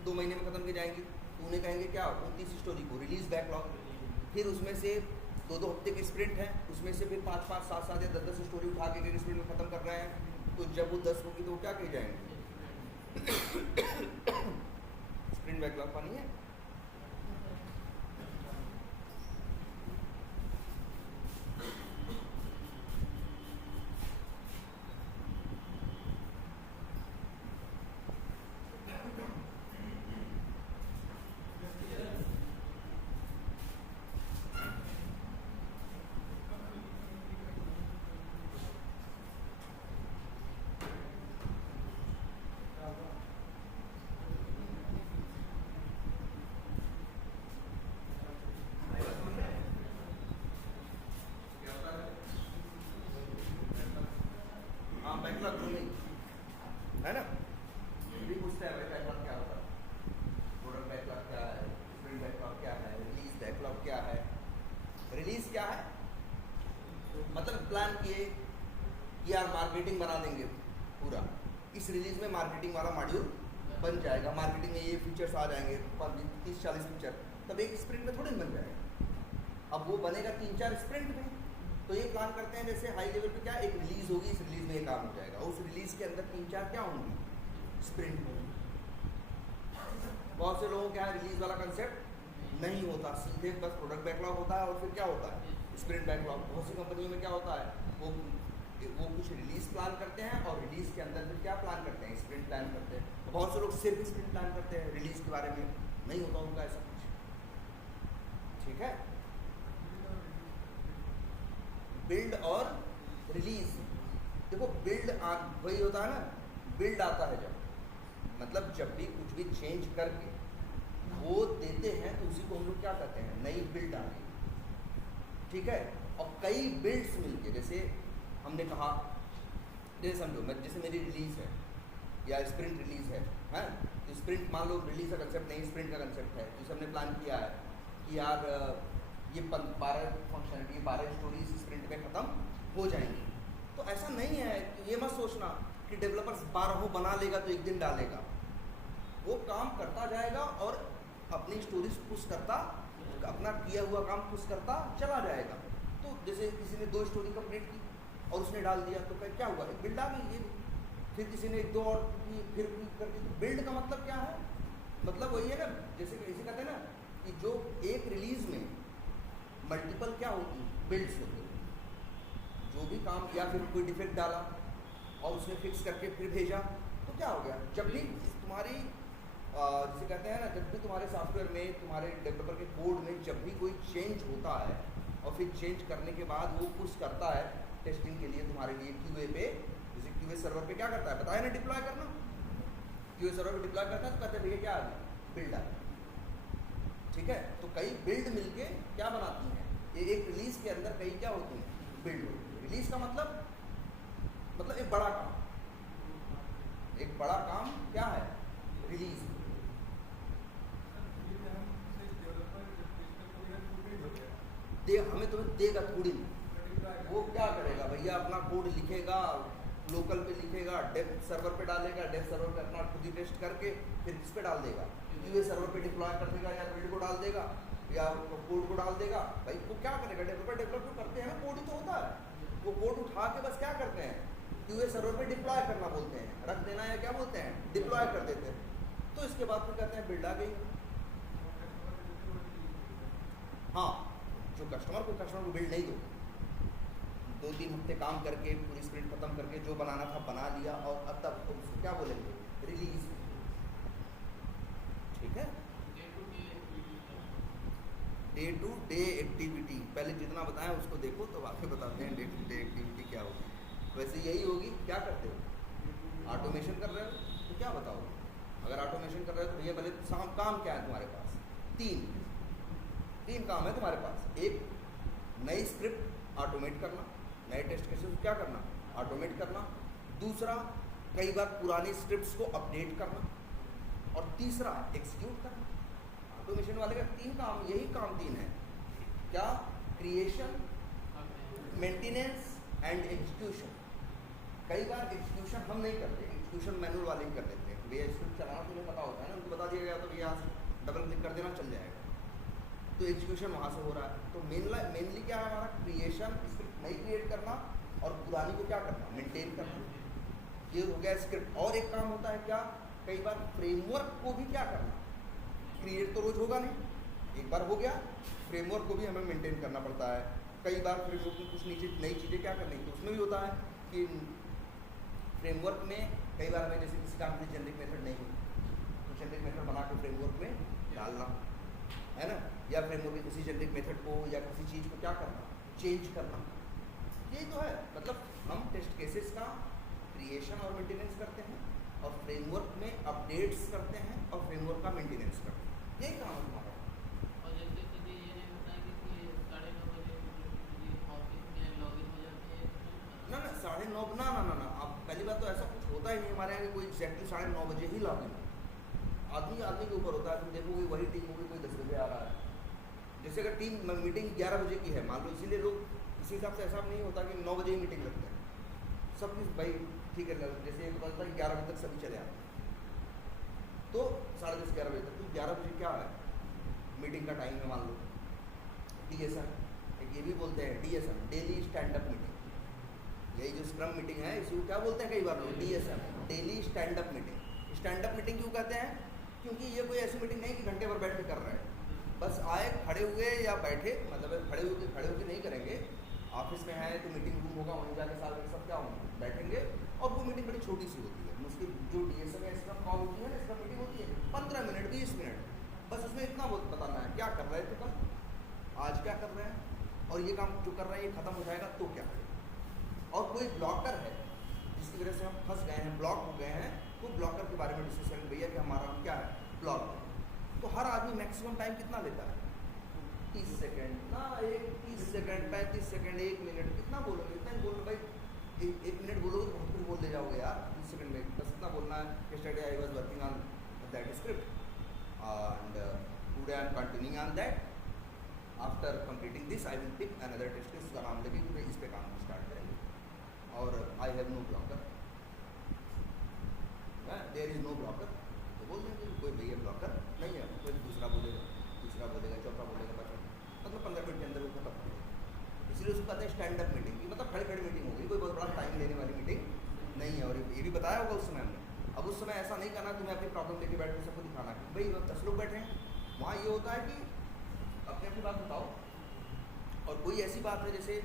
2 महीने में ख़त्म की जाएंगी। तो उन्हें कहेंगे क्या 29 स्टोरी को रिलीज़ बैकलॉग। फिर उसमें से 2-2 हफ्ते की स्प्रिंट है, उसमें से फिर 5-5, 7-7 या 10-10 स्टोरी उठा के एक स्प्रिंट में ख़त्म कर रहे हैं। तो जब वो 10 होगी तो वो क्या कही जाएंगे? स्प्रिंट बैकलॉग पानी है। बैकलॉग ग्रूमिंग है ना, भी पूछते हैं भाई बैकलॉग क्या होता है, प्रोडक्ट बैकलॉग क्या है, स्प्रिंट बैकलॉग क्या है, रिलीज बैकलॉग क्या है। रिलीज क्या है? मतलब प्लान किए कि यार मार्केटिंग बना देंगे पूरा, इस रिलीज में मार्केटिंग वाला मॉड्यूल बन जाएगा, मार्केटिंग में ये फीचर्स आ जाएंगे 30-40 फीचर, तब एक स्प्रिंट में थोड़ी बन जाएगा। अब वो बनेगा 3-4 स्प्रिंट में। तो ये प्लान करते हैं जैसे हाई लेवल पे क्या एक रिलीज़ होगी, इस रिलीज़ में ये काम हो जाएगा, और उस रिलीज़ के अंदर 3-4 क्या होंगी? स्प्रिंट होंगी। बहुत से लोगों के यहाँ रिलीज़ वाला कंसेप्ट नहीं होता, सीधे बस प्रोडक्ट बैकलॉग होता है और फिर क्या होता है? Sprint backlog. बहुत सी कंपनियों में क्या होता है, वो कुछ रिलीज़ प्लान करते हैं और रिलीज़ के अंदर फिर क्या प्लान करते हैं? स्प्रिंट प्लान करते हैं। बहुत से लोग सिर्फ स्प्रिंट प्लान करते हैं, रिलीज़ के बारे में नहीं होता उनका ऐसा कुछ। ठीक है, बिल्ड और रिलीज। देखो बिल्ड वही होता है ना, बिल्ड आता है जब, मतलब जब भी कुछ भी चेंज करके वो देते हैं तो उसी को हम लोग क्या कहते हैं? नई बिल्ड आ गई। ठीक है, और कई बिल्ड्स मिलके, जैसे हमने कहा, जैसे समझो मैं, जैसे मेरी रिलीज है या स्प्रिंट रिलीज है, हैं तो स्प्रिंट मान लो रिलीज का कंसेप्ट नहीं, स्प्रिंट का कंसेप्ट है, जिसे हमने प्लान किया है कि यार ये 12 फंक्शनलिटी 12 स्टोरीज स्प्रिंट में ख़त्म हो जाएंगी। तो ऐसा नहीं है, ये मत सोचना कि डेवलपर्स 12 बना लेगा तो एक दिन डालेगा। वो काम करता जाएगा और अपनी स्टोरीज पुश करता, अपना किया हुआ काम पुश करता चला जाएगा। तो जैसे किसी ने 2 स्टोरी कंप्लीट की और उसने डाल दिया तो क्या हुआ? एक बिल्ड आ गई। ये फिर किसी ने 1-2 और की, फिर कर दी। तो बिल्ड का मतलब क्या है? मतलब वही है ना, जैसे इसे कहते हैं ना कि जो एक रिलीज में मल्टीपल क्या होती है? बिल्ड्स होती है। जो भी काम किया, फिर कोई डिफेक्ट डाला और उसने फिक्स करके फिर भेजा, तो क्या हो गया? जब भी तुम्हारी जिसे कहते हैं ना, जब भी तुम्हारे सॉफ्टवेयर में, तुम्हारे डेवलपर के कोड में जब भी कोई चेंज होता है और फिर चेंज करने के बाद वो पुश करता है टेस्टिंग के लिए तुम्हारे लिए QA पे, जैसे QA सर्वर पे क्या करता है बताया ना, डिप्लॉय करना। QA सर्वर पे डिप्लॉय करता है तो कहते हैं भैया क्या आ गया? बिल्ड आ गया। ठीक है, तो कई बिल्ड मिलके क्या बनाती हैं? ये एक रिलीज के अंदर कई क्या होती हैं? बिल्ड होती है। रिलीज का मतलब एक बड़ा काम, एक बड़ा काम क्या है? रिलीज। हमें तुम्हें देगा थोड़ी, वो क्या करेगा? लिखेगा, लोकल पे लिखेगा, डेव सर्वर पे डालेगा, डेव सर्वर पे अपना खुद ही टेस्ट करके फिर किस पे डाल देगा, यूए सर्वर पे डिप्लॉय कर देगा, या बिल्ड को डाल देगा या कोड को डाल देगा। भाई वो क्या करेगा, डेवलपर डेवलप जो करते हैं ना, कोड ही तो होता है, वो कोड उठा के बस क्या करते हैं, यूए सर्वर पे डिप्लॉय करना बोलते हैं, रख देना या क्या बोलते हैं, डिप्लॉय कर देते हैं। तो इसके बाद फिर कहते हैं बिल्ड आ गई। हाँ, जो कस्टमर को बिल्ड नहीं दो, 2-3 हफ्ते काम करके पूरी स्प्रिंट खत्म करके जो बनाना था बना लिया, और अब तक उसको क्या बोलेंगे, रिलीज। ठीक है, डे टू डे एक्टिविटी, पहले जितना बताया उसको देखो तो आगे बताते हैं डे टू डे एक्टिविटी क्या होगी। वैसे यही होगी, क्या करते हो, ऑटोमेशन कर रहे हो तो क्या बताओ, अगर ऑटोमेशन कर रहे हो तो भैया पहले काम क्या है तुम्हारे पास, तीन काम है तुम्हारे पास। एक, नई स्क्रिप्ट ऑटोमेट करना, नए टेस्ट केसेस क्या करना, ऑटोमेट करना। दूसरा, कई बार पुरानी स्क्रिप्ट्स को अपडेट करना। और तीसरा, एग्जीक्यूट करना। ऑटोमेशन वाले का 3 काम, यही काम 3 है, क्या, क्रिएशन, मेंटेनेंस एंड एग्जीक्यूशन। कई बार एग्जीक्यूशन हम नहीं करते, एग्जीक्यूशन मैनुअल वाले ही कर देते हैं, भैया स्क्रिप्ट चलाना तुम्हें पता होता है ना, उनको बता दिया गया तो भैया यहाँ से डबल क्लिक कर देना चल जाएगा, तो एग्जीक्यूशन वहाँ से हो रहा है। तो मेनली क्या है हमारा, क्रिएशन, स्क्रिप्ट नई क्रिएट करना, और पुरानी को क्या करना, मेंटेन करना, ये हो गया स्क्रिप्ट। और एक काम होता है क्या, कई बार फ्रेमवर्क को भी क्या करना, क्रिएट तो रोज होगा नहीं, एक बार हो गया, फ्रेमवर्क को भी हमें मेंटेन करना पड़ता है। कई बार फ्रेमवर्क में कुछ नीचे नई चीज़ें क्या करनी, तो उसमें भी होता है कि फ्रेमवर्क में कई बार हमें जैसे किसी काम की जेनरिक मेथड नहीं हुई तो जेनरिक मेथड बना के फ्रेमवर्क में डालना है ना, या फ्रेमवर्क में किसी जेनरिक मेथड को या किसी चीज़ को क्या करना, चेंज करना। यही तो है, मतलब हम टेस्ट केसेस का क्रिएशन और मेंटेनेंस करते हैं, और फ्रेमवर्क में अपडेट्स करते हैं, और फ्रेमवर्क का मेंटेनेंस करते हैं, यही काम है हमारा। और जैसे कभी ये नहीं होता है कि 9:30 बजे ऑफिस में लॉगिन हो जाती है, ना 9:30 ना, आप पहली बात तो ऐसा कुछ होता ही नहीं हमारे यहाँ, कोई एग्जैक्टली 9:30 बजे ही लॉगिन। आदमी के ऊपर होता है, तुम देखोगे वही टीम होगी, कोई 10 बजे आ रहा है। जैसे अगर टीम मीटिंग 11 बजे की है मान लो, इसीलिए लोग इसी हिसाब से ऐसा नहीं होता कि 9 बजे ही मीटिंग लगता है। सब कुछ भाई ठीक है, जैसे एक पता है 11 बजे तक सभी चले आते हैं, तो 10:30 11 बजे तक, तो 11 बजे क्या है मीटिंग का टाइम है मान लो, DSM, एक ये भी बोलते हैं DSM, daily stand up meeting. यही जो स्क्रम मीटिंग है इसी को क्या बोलते हैं कई बार लोग, DSM, daily stand up meeting. Stand up meeting क्यों कहते हैं, क्योंकि ये कोई ऐसी मीटिंग नहीं कि घंटे भर बैठ के कर रहे हैं, बस आए खड़े हुए या बैठे, मतलब खड़े होकर नहीं करेंगे। ऑफिस में है तो मीटिंग रूम होगा, वहीं जाके सारे सब क्या होंगे, बैठेंगे, और वो मीटिंग बड़ी छोटी सी होती है, मुश्किल जो DSM है इसका कॉल होती है ना, इसका मीटिंग होती है 15 मिनट 20 मिनट, बस उसमें इतना बहुत बताना है क्या कर रहे थे कल, आज क्या कर रहे हैं, और ये काम जो कर रहे हैं ये खत्म हो जाएगा तो क्या करें। और कोई ब्लॉकर है जिसकी वजह से हम फंस गए हैं, ब्लॉक हो गए हैं, तो ब्लॉकर के बारे में डिस्कस करेंगे भैया कि हमारा क्या है, ब्लॉक। तो हर आदमी मैक्सिमम टाइम कितना लेता है, 30 सेकेंड ना, 30 सेकेंड 35 सेकेंड 1 मिनट, कितना बोलोगे, इतना ही बोलो भाई, 1 मिनट बोलोगे तो बहुत कुछ बोल ले जाओगे यार 30 सेकेंड में, बस इतना बोलना है। yesterday I was working on that script and today I am continuing on that, after completing this I will pick another test case, उसका नाम लेके पूरे इस पे काम स्टार्ट करेंगे, और I have no blocker, there is no blocker, तो बोल देंगे कोई भैया ब्लॉकर नहीं है, कोई दूसरा बोलेगा, तीसरा बोलेगा, चौथा बोलेगा, मतलब 15 मिनट के अंदर वो खत्म हो जाएगा। इसलिए उसको कहते हैं स्टैंड अप मीटिंग, मतलब खड़े मीटिंग होगी, कोई बहुत बड़ा टाइम लेने वाली मीटिंग नहीं है। और ये भी बताया होगा उस समय हमने। अब उस समय ऐसा नहीं करना तुम्हें अपनी प्रॉब्लम लेके बैठ के सबको दिखाना कि भाई 10 लोग बैठे हैं, वहाँ ये होता है कि अपनी अपनी बात बताओ, और कोई ऐसी बात है जैसे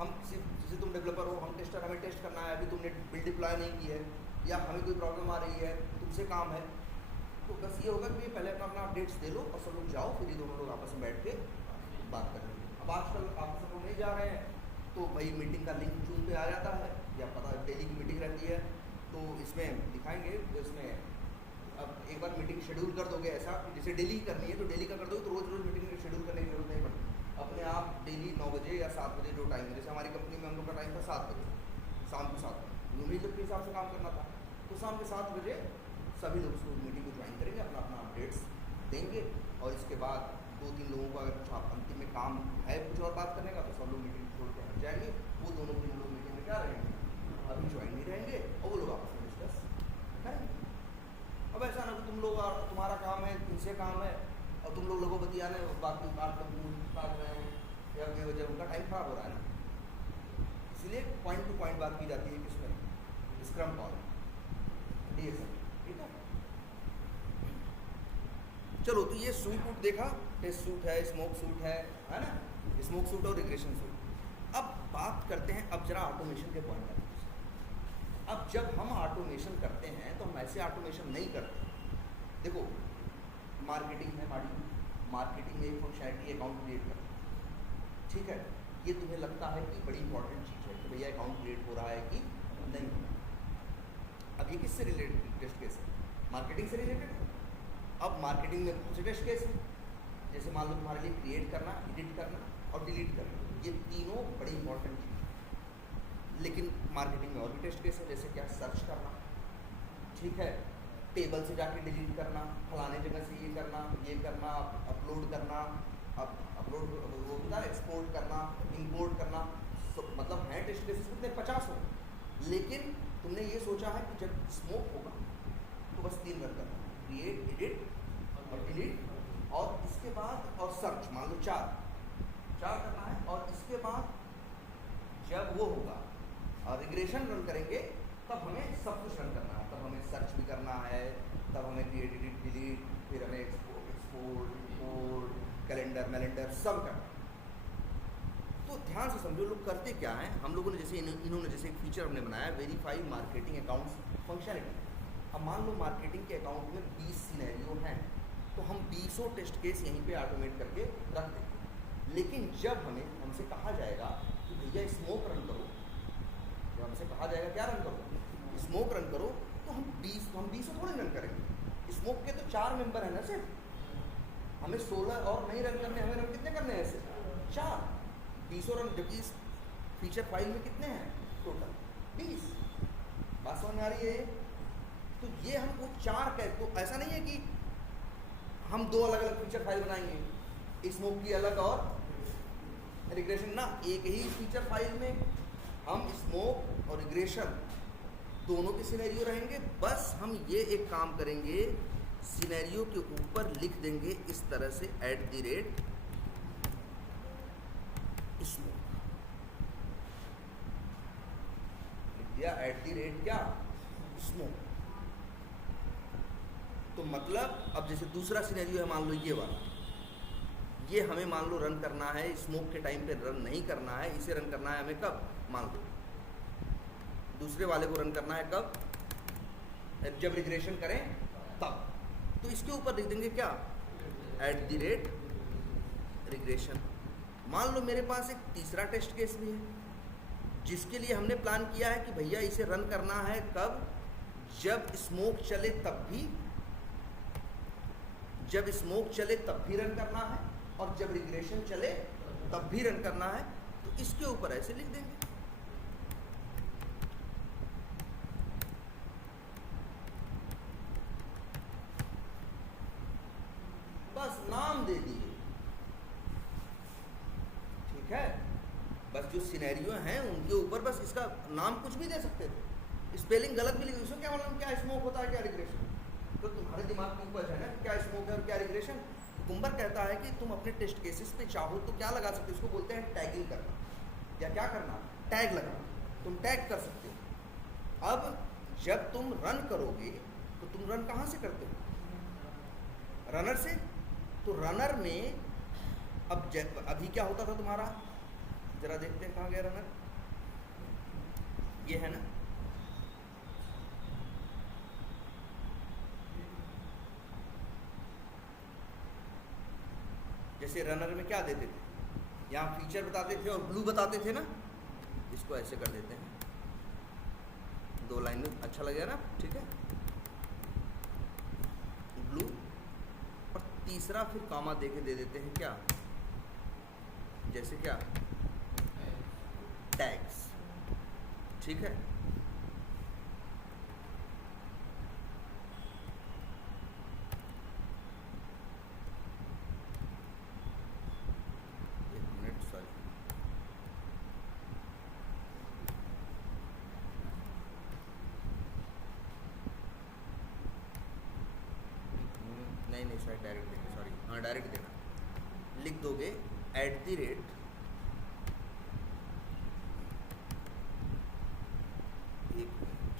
हम जैसे तुम डेवलपर हो, हम टेस्टर, हमें टेस्ट करना है, अभी तुमने बिल्ड डिप्लॉय नहीं की है, या हमें कोई प्रॉब्लम आ रही है, तुमसे काम है, तो बस ये होगा कि पहले अपना अपडेट्स दे लो और सब लोग जाओ, फिर ये दोनों लोग आपस में बैठ के बात करेंगे। अब आजकल आप सब लोग नहीं जा रहे हैं, तो भाई मीटिंग का लिंक जूम पे आ जाता है, या पता डेली की मीटिंग रहती है, तो इसमें दिखाएंगे, तो इसमें अब एक बार मीटिंग शेड्यूल कर दोगे ऐसा, जैसे डेली करनी है तो डेली का कर दोगे, तो रोज़ रोज़ मीटिंग शेड्यूल करने की जरूरत नहीं पड़ती, अपने आप डेली 9 बजे या 7 बजे जो टाइम है, जैसे हमारी कंपनी में हम लोग का टाइम था 7 बजे, शाम को 7 बजे, यूनिट के हिसाब से काम करना था, तो शाम के 7 बजे सभी लोग उसको मीटिंग को ज्वाइन करेंगे, अपना अपना अपडेट्स देंगे, और इसके बाद 2-3 लोगों का अगर कुछ अंतिम में काम है कुछ और बात करने का, तो सब लोग मीटिंग छोड़ के हट जाएंगे, वो दोनों लोग मीटिंग में क्या रहेंगे, ज्वाइन नहीं रहेंगे और वो लोग आपस में डिस्कस करेंगे। अब ऐसा ना कि तुम लोग तुम्हारा काम है, तुमसे काम है और तुम लोग लोगों बतियाने बाकी 8 लोग काट रहे हैं या बेवजह उनका टाइम खराब हो रहा है ना। इसलिए पॉइंट टू पॉइंट बात की जाती है किसमें, स्क्रम कॉल DSM, ठीक है। चलो तो ये सूट वूट देखा, टेस्ट सूट है, स्मोक सूट है ना, स्मोक सूट और रिग्रेशन सूट। अब बात करते हैं अब जरा ऑटोमेशन के पॉइंट पर। अब जब हम ऑटोमेशन करते हैं तो हम ऐसे ऑटोमेशन नहीं करते। देखो मार्केटिंग है हमारी, मार्केटिंग में एक फंक्शनैलिटी अकाउंट क्रिएट करना, ठीक है। ये तुम्हें लगता है कि बड़ी इंपॉर्टेंट चीज़ है कि भैया अकाउंट क्रिएट हो रहा है कि नहीं हो रहा। अब ये किससे रिलेटेड टेस्ट केस है, मार्केटिंग से रिलेटेड है। अब मार्केटिंग में कौन से टेस्ट केस है, जैसे मान लो तुम्हारे लिए क्रिएट करना, एडिट करना और डिलीट करना, ये तीनों बड़ी इंपॉर्टेंट चीज़ है। लेकिन मार्केटिंग में और भी टेस्ट केस है, जैसे क्या सर्च करना, ठीक है, टेबल से जाके डिलीट करना, फलाने जगह से ये करना, अपलोड करना, अपलोड वो होता है एक्सपोर्ट करना, इंपोर्ट करना, मतलब है टेस्ट केसेस कितने 50 हो। लेकिन तुमने ये सोचा है कि जब स्मोक होगा तो बस 3 रन करना, क्रिएट, एडिट और डिलीट, और इसके बाद और सर्च, मान लो 4 करना है। और इसके बाद जब वो होगा और रिग्रेशन रन करेंगे तब हमें सब कुछ रन करना है, तब हमें सर्च भी करना है, तब हमें क्रिएट, एडिट, डिलीट, फिर हमें एक्सपोर्ट, इंपोर्ट, कैलेंडर सब करना है। तो ध्यान से समझो लोग करते क्या हैं। हम लोगों ने जैसे इन्होंने जैसे एक फीचर हमने बनाया, वेरीफाई मार्केटिंग अकाउंट्स फंक्शनलिटी। अब मान लो मार्केटिंग के अकाउंट में 20 सिनेरियो हैं, तो हम 20 टेस्ट केस यहीं पे ऑटोमेट करके रख देंगे। लेकिन जब हमसे कहा जाएगा कि भैया स्मोक रन करो, जब हमसे कहा जाएगा क्या रन करो, स्मोक रन करो, तो हम 20 थोड़े रन करेंगे। स्मोक के तो 4 मेंबर हैं ना सिर्फ, हमें 16 और नहीं रन करने, हमें रन कितने करने हैं ऐसे 4, 20 रन, जबकि इस फीचर फाइल में कितने हैं टोटल 20। बात समझ में आ रही है? तो ये हमको 4 तो ऐसा नहीं है कि हम 2 अलग अलग फीचर फाइल बनाएंगे, स्मोक की अलग और रिग्रेशन ना, एक ही फीचर फाइल में हम स्मोक और रिग्रेशन दोनों के सिनेरियो रहेंगे। बस हम ये एक काम करेंगे, सिनेरियो के ऊपर लिख देंगे इस तरह से @ स्मोक लिख दिया, @ क्या स्मोक। तो मतलब अब जैसे दूसरा सिनेरियो है, मान लो ये वाला, ये हमें मान लो रन करना है, स्मोक के टाइम पे रन नहीं करना है, इसे रन करना है हमें कब, मान लो दूसरे वाले को रन करना है कब, जब रिग्रेशन करें तब। तो इसके ऊपर लिख देंगे क्या, @ रिग्रेशन। मान लो मेरे पास एक तीसरा टेस्ट केस भी है, जिसके लिए हमने प्लान किया है कि भैया इसे रन करना है कब, जब स्मोक चले तब भी, जब स्मोक चले तब भी रन करना है, और जब रिग्रेशन चले तब भी रन करना है। तो इसके ऊपर ऐसे लिख देंगे। बस नाम दे दिए, ठीक है। बस जो सिनेरियो हैं उनके ऊपर बस इसका नाम कुछ भी दे सकते थे, स्पेलिंग गलत भी लिख, उसमें क्या मालूम क्या स्मोक होता है क्या रिग्रेशन। तो तुम्हारे दिमाग के ऊपर है ना क्या स्मोक है और क्या रिग्रेशन। कुंबर कहता है कि तुम अपने टेस्ट केसेस पे चाहो तो क्या लगा सकते हो, इसको बोलते हैं टैगिंग करना, या क्या करना, टैग लगाना। तुम टैग कर सकते हो। अब जब तुम रन करोगे तो तुम रन कहाँ से करते हो, रनर से। तो रनर में अब अभी क्या होता था तुम्हारा, जरा देखते हैं कहाँ गया रनर, ये है ना, जैसे रनर में क्या देते थे, यहाँ फीचर बताते थे और ब्लू बताते थे ना, इसको ऐसे कर देते हैं, 2 लाइन में अच्छा लगेगा ना, ठीक है, ब्लू, और तीसरा फिर कॉमा देके दे देते हैं क्या, जैसे क्या टैग्स, ठीक है। नहीं शायद डायरेक्ट देंगे, सॉरी, हाँ डायरेक्ट देना। लिख दोगे @ एक मिनट,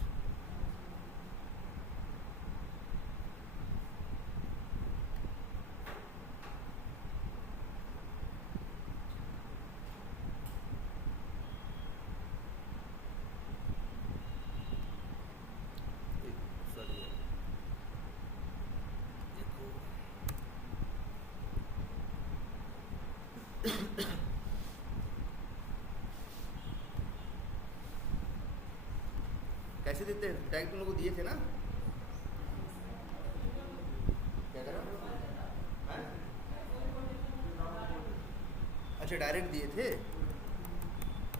सॉरी देखो कैसे देते हैं टैग, तुम लोग को दिए थे ना, क्या करा? हैं? अच्छा डायरेक्ट दिए थे,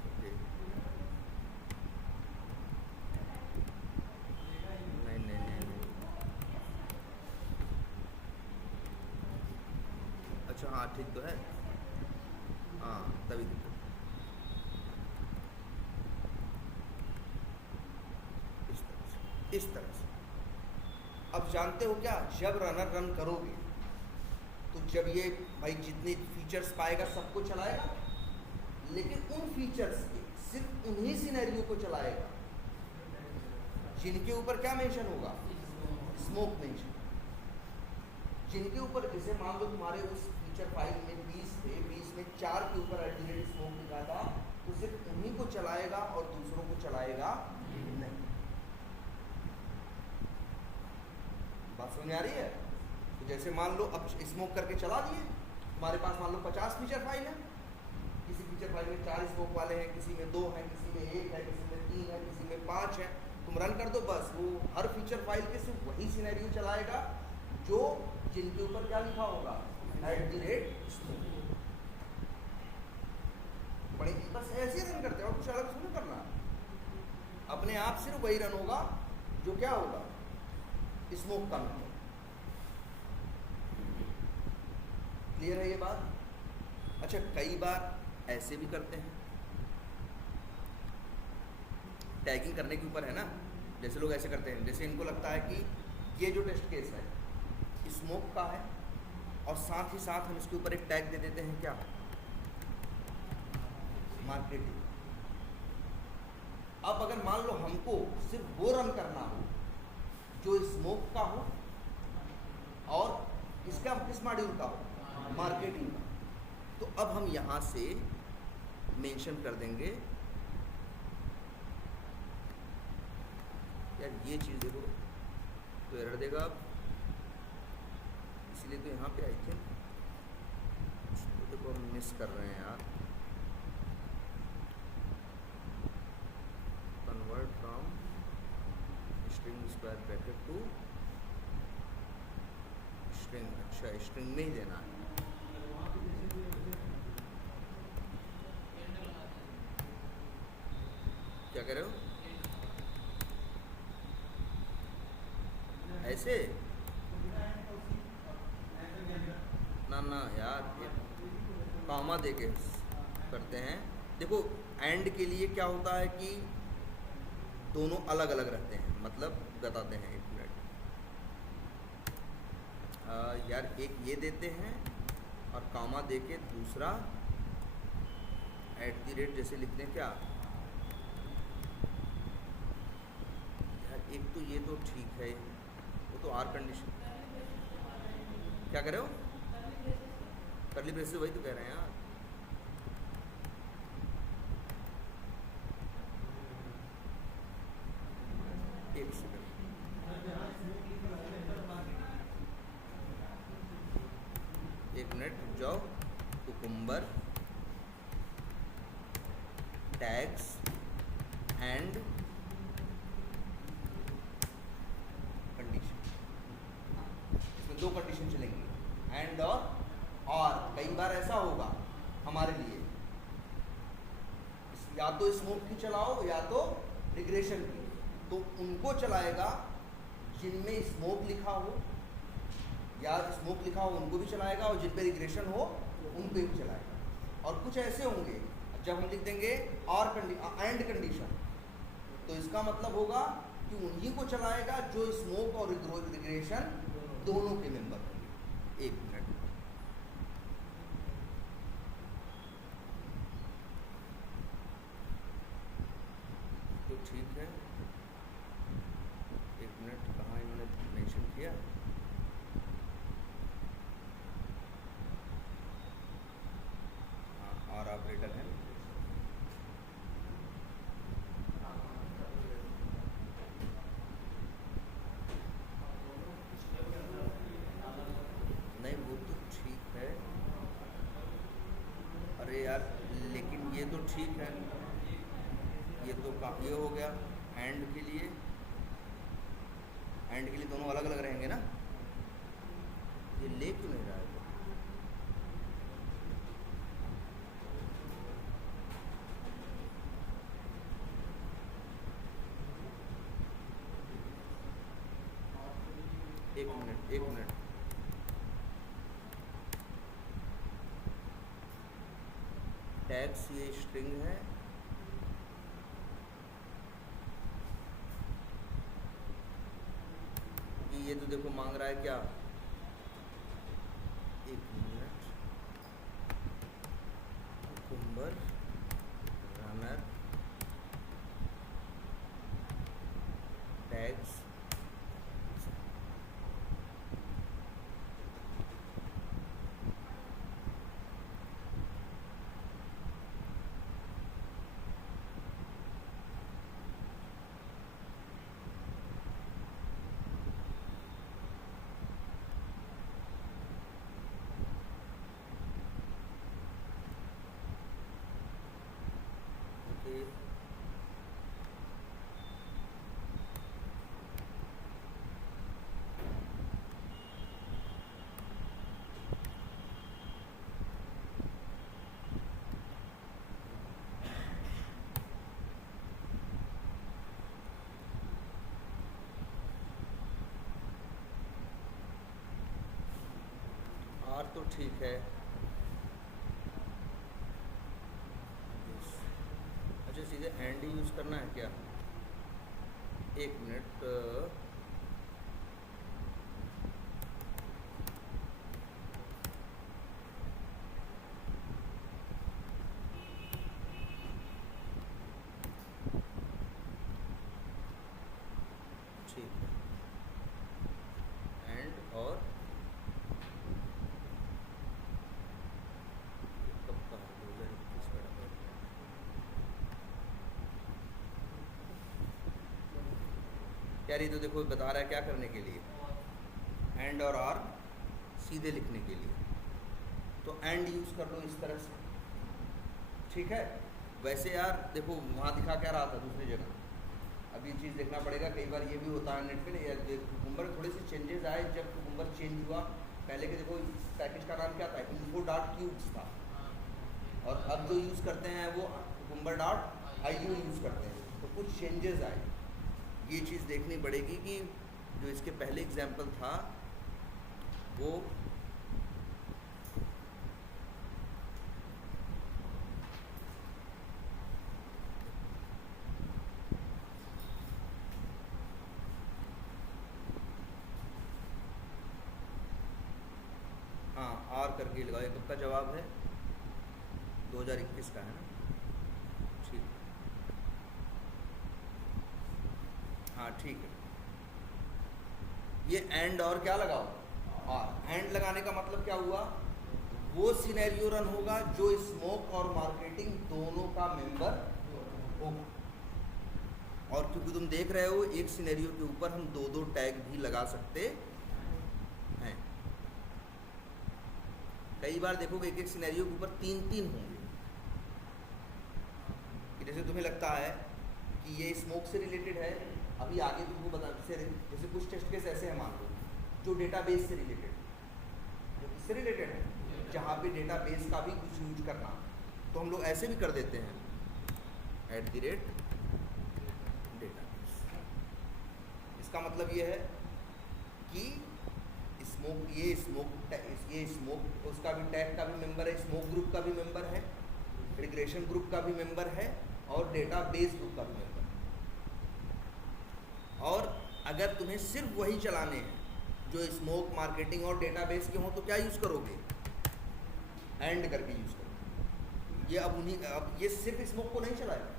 ओके। नहीं नहीं नहीं नहीं, अच्छा हाँ ठीक तो है, हाँ तभी दिक्कत। इस तरह से अब जानते हो क्या, जब रनर रन करोगे तो जब ये भाई जितने फीचर्स पाएगा सबको चलाएगा, लेकिन उन फीचर्स के सिर्फ उन्हीं सिनेरियो को चलाएगा जिनके ऊपर क्या मेंशन होगा, स्मोक मेंशन। जिनके ऊपर, जैसे मान लो तुम्हारे उस फीचर फाइल में 20 थे, 20 में 4 के ऊपर स्मोक लिखा था, तो सिर्फ उन्हीं को चलाएगा और दूसरों को चलाएगा नहीं। बात समझ आ रही है? तो जैसे मान लो अब स्मोक करके चला दिए, तुम्हारे पास मान लो 50 फीचर फाइल है, किसी फीचर फाइल में 4 स्मोक वाले हैं, किसी में 2 हैं, किसी में 1 है, किसी में 3 है, किसी में 5 है, तुम रन कर दो, बस वो हर फीचर फाइल के सिर्फ वही सिनेरियो चलाएगा जो जिनके ऊपर क्या लिखा होगा, @smoke। बड़े बस ऐसे रन करते हैं और कुछ अलग नहीं करना, अपने आप सिर्फ वही रन होगा जो क्या होगा, स्मोक का मतलब। क्लियर है ये बात? अच्छा कई बार ऐसे भी करते हैं, टैगिंग करने के ऊपर है ना, जैसे लोग ऐसे करते हैं, जैसे इनको लगता है कि ये जो टेस्ट केस है स्मोक का है और साथ ही साथ हम इसके ऊपर एक टैग दे देते हैं क्या, मार्केटिंग। अब अगर मान लो हमको सिर्फ वो रन करना हो जो स्मोक का हो और इसका किस मॉड्यूल का हो, मार्केटिंग का, तो अब हम यहाँ से मेंशन कर देंगे यार ये चीज़ देखो तो एरर देगा, अब इसलिए तो यहाँ पे आई थिंक तो देखो हम मिस कर रहे हैं यार, convert from string square bracket to string. अच्छा स्ट्रिंग में ही देना है, क्या कह रहे हो? ऐसे ना ना यार, कॉमा दे के करते हैं। देखो एंड के लिए क्या होता है कि दोनों अलग अलग रहते हैं, मतलब बताते हैं, एक मिनट यार, एक ये देते हैं और कॉमा दे के दूसरा @ जैसे लिखते हैं क्या यार, एक तो ये तो ठीक है, वो तो आर कंडीशन, क्या कह रहे हो, करली ब्रेस से वही तो कह रहे हैं यार। एक सेकंड, एक मिनट रुक जाओ, कुकुम्बर टैग्स एंड कंडीशन, इसमें 2 कंडीशन चलेंगी, एंड और कई बार ऐसा होगा हमारे लिए, या तो स्मोक की चलाओ या तो रिग्रेशन की, तो उनको चलाएगा जिनमें स्मोक लिखा हो, या स्मोक लिखा हो उनको भी चलाएगा, और जिन पे रिग्रेशन हो उनको भी चलाएगा। और कुछ ऐसे होंगे जब हम लिख देंगे और एंड कंडीशन, तो इसका मतलब होगा कि उन्हीं को चलाएगा जो स्मोक और रिग्रेशन दोनों के मेंबर होंगे। एक मिनट, तो ठीक है, एक मिनट, कहाँ इन्होंने मेंशन किया? हाँ, और ऑपरेटर है, नहीं वो तो ठीक है, अरे यार लेकिन ये तो ठीक है, ये तो ये हो गया एंड के लिए, एंड के लिए दोनों अलग अलग रहेंगे ना, ये ले क्यों नहीं रहा है? एक मिनट, एक मिनट, टैग्स ये स्ट्रिंग है, ये तो देखो मांग रहा है क्या, एक minute, cucumber runner tags, okay, और तो ठीक है, अच्छा सीधे एंड ही यूज़ करना है क्या? एक मिनट, ठीक है, एंड और कब का है? 2021 का है। यार ये तो देखो बता रहा है क्या करने के लिए, एंड और आर सीधे लिखने के लिए, तो एंड यूज़ कर लो इस तरह से, ठीक है। वैसे यार देखो वहाँ दिखा क्या रहा था दूसरी जगह, अब ये चीज़ देखना पड़ेगा, कई बार ये भी होता है नेट पे, कुकुम्बर थोड़े से चेंजेस आए जब कुकुम्बर चेंज हुआ, पहले के देखो इस पैकेज का नाम क्या था, info.cubes था, और अब जो यूज़ करते हैं वो cucumber.io यूज़ करते हैं, तो कुछ चेंजेस आए, ये चीज़ देखनी पड़ेगी कि जो इसके पहले एग्जाम्पल था वो हाँ आर करके लगाओ, ये कब का जवाब है? 2021 का है ना, ठीक, हाँ ठीक है, ये एंड और क्या लगाओ, आर, एंड लगाने का मतलब क्या हुआ, वो सिनेरियो रन होगा जो स्मोक और मार्केटिंग दोनों का मेंबर होगा, और क्योंकि तुम देख रहे हो एक सिनेरियो के ऊपर हम दो दो टैग भी लगा सकते हैं, कई बार देखोगे एक एक सिनेरियो के ऊपर तीन तीन होंगे, कि जैसे तुम्हें लगता है कि ये स्मोक से रिलेटेड है, अभी आगे तुमको बता, जैसे कुछ टेस्ट केस ऐसे हैं मान लो जो डेटाबेस से रिलेटेड, जो किससे रिलेटेड है, जहाँ पे डेटाबेस का भी कुछ यूज करना, तो हम लोग ऐसे भी कर देते हैं @database, इसका मतलब ये है कि ये स्मोक उसका भी टैग का भी मेंबर है, स्मोक ग्रुप का भी मेंबर है, रिग्रेशन ग्रुप का भी मेंबर है, और डेटाबेस ग्रुप का भी मेंबर है, और अगर तुम्हें सिर्फ वही चलाने हैं जो स्मोक, मार्केटिंग और डेटाबेस के हों तो क्या यूज़ करोगे? एंड करके यूज़ करोगे। ये अब ये सिर्फ स्मोक को नहीं चलाएगा,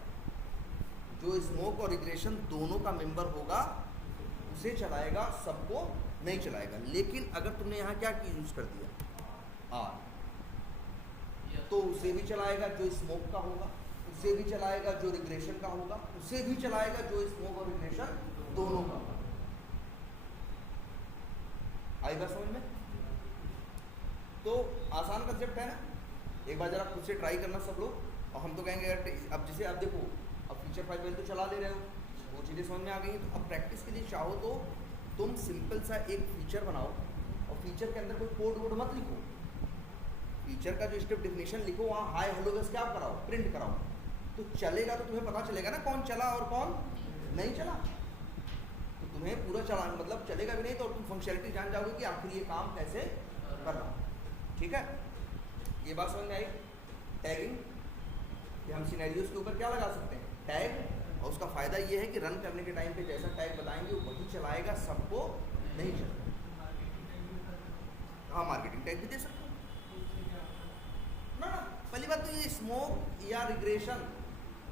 जो स्मोक और रिग्रेशन दोनों का मेंबर होगा उसे चलाएगा, सबको नहीं चलाएगा। लेकिन अगर तुमने यहाँ क्या यूज़ कर दिया आर, तो उसे भी चलाएगा जो स्मोक का होगा, उसे भी चलाएगा जो रिग्रेशन का होगा, उसे भी चलाएगा जो स्मोक और रिग्रेशन दोनों का होगा। आई बात समझ में? तो आसान कंसेप्ट है ना। एक बार जरा खुद से ट्राई करना सब लोग, और हम तो कहेंगे अगर अब जैसे आप देखो, अब फीचर फाइल पहले तो चला ले रहे हो, वो चीज़ें समझ में आ गई हैं, तो अब प्रैक्टिस के लिए चाहो तो तुम सिंपल सा एक फीचर बनाओ और फीचर के अंदर कोई कोड वोड मत लिखो, फीचर का जो स्क्रिप्ट डेफिनेशन लिखो, वहाँ हाय हेलो बस क्या कराओ, प्रिंट कराओ, तो चलेगा। तो तुम्हें पता चलेगा ना कौन चला और कौन नहीं चला। तो तुम्हें पूरा चलाना मतलब चलेगा भी नहीं तो तुम फंक्शनलिटी जान जाओगे कि आखिर ये काम कैसे कर रहा हूँ। ठीक है, ये बात समझ में आई? टैगिंग कि हम सिनेरियोज के ऊपर क्या लगा सकते हैं, टैग, और उसका फ़ायदा ये है कि रन करने के टाइम पे जैसा टैग बताएंगे वही चलाएगा, सबको नहीं चलाएगा। हाँ, मार्केटिंग टैग भी दे सकते हो ना। पहली बात तो ये स्मोक या रिग्रेशन,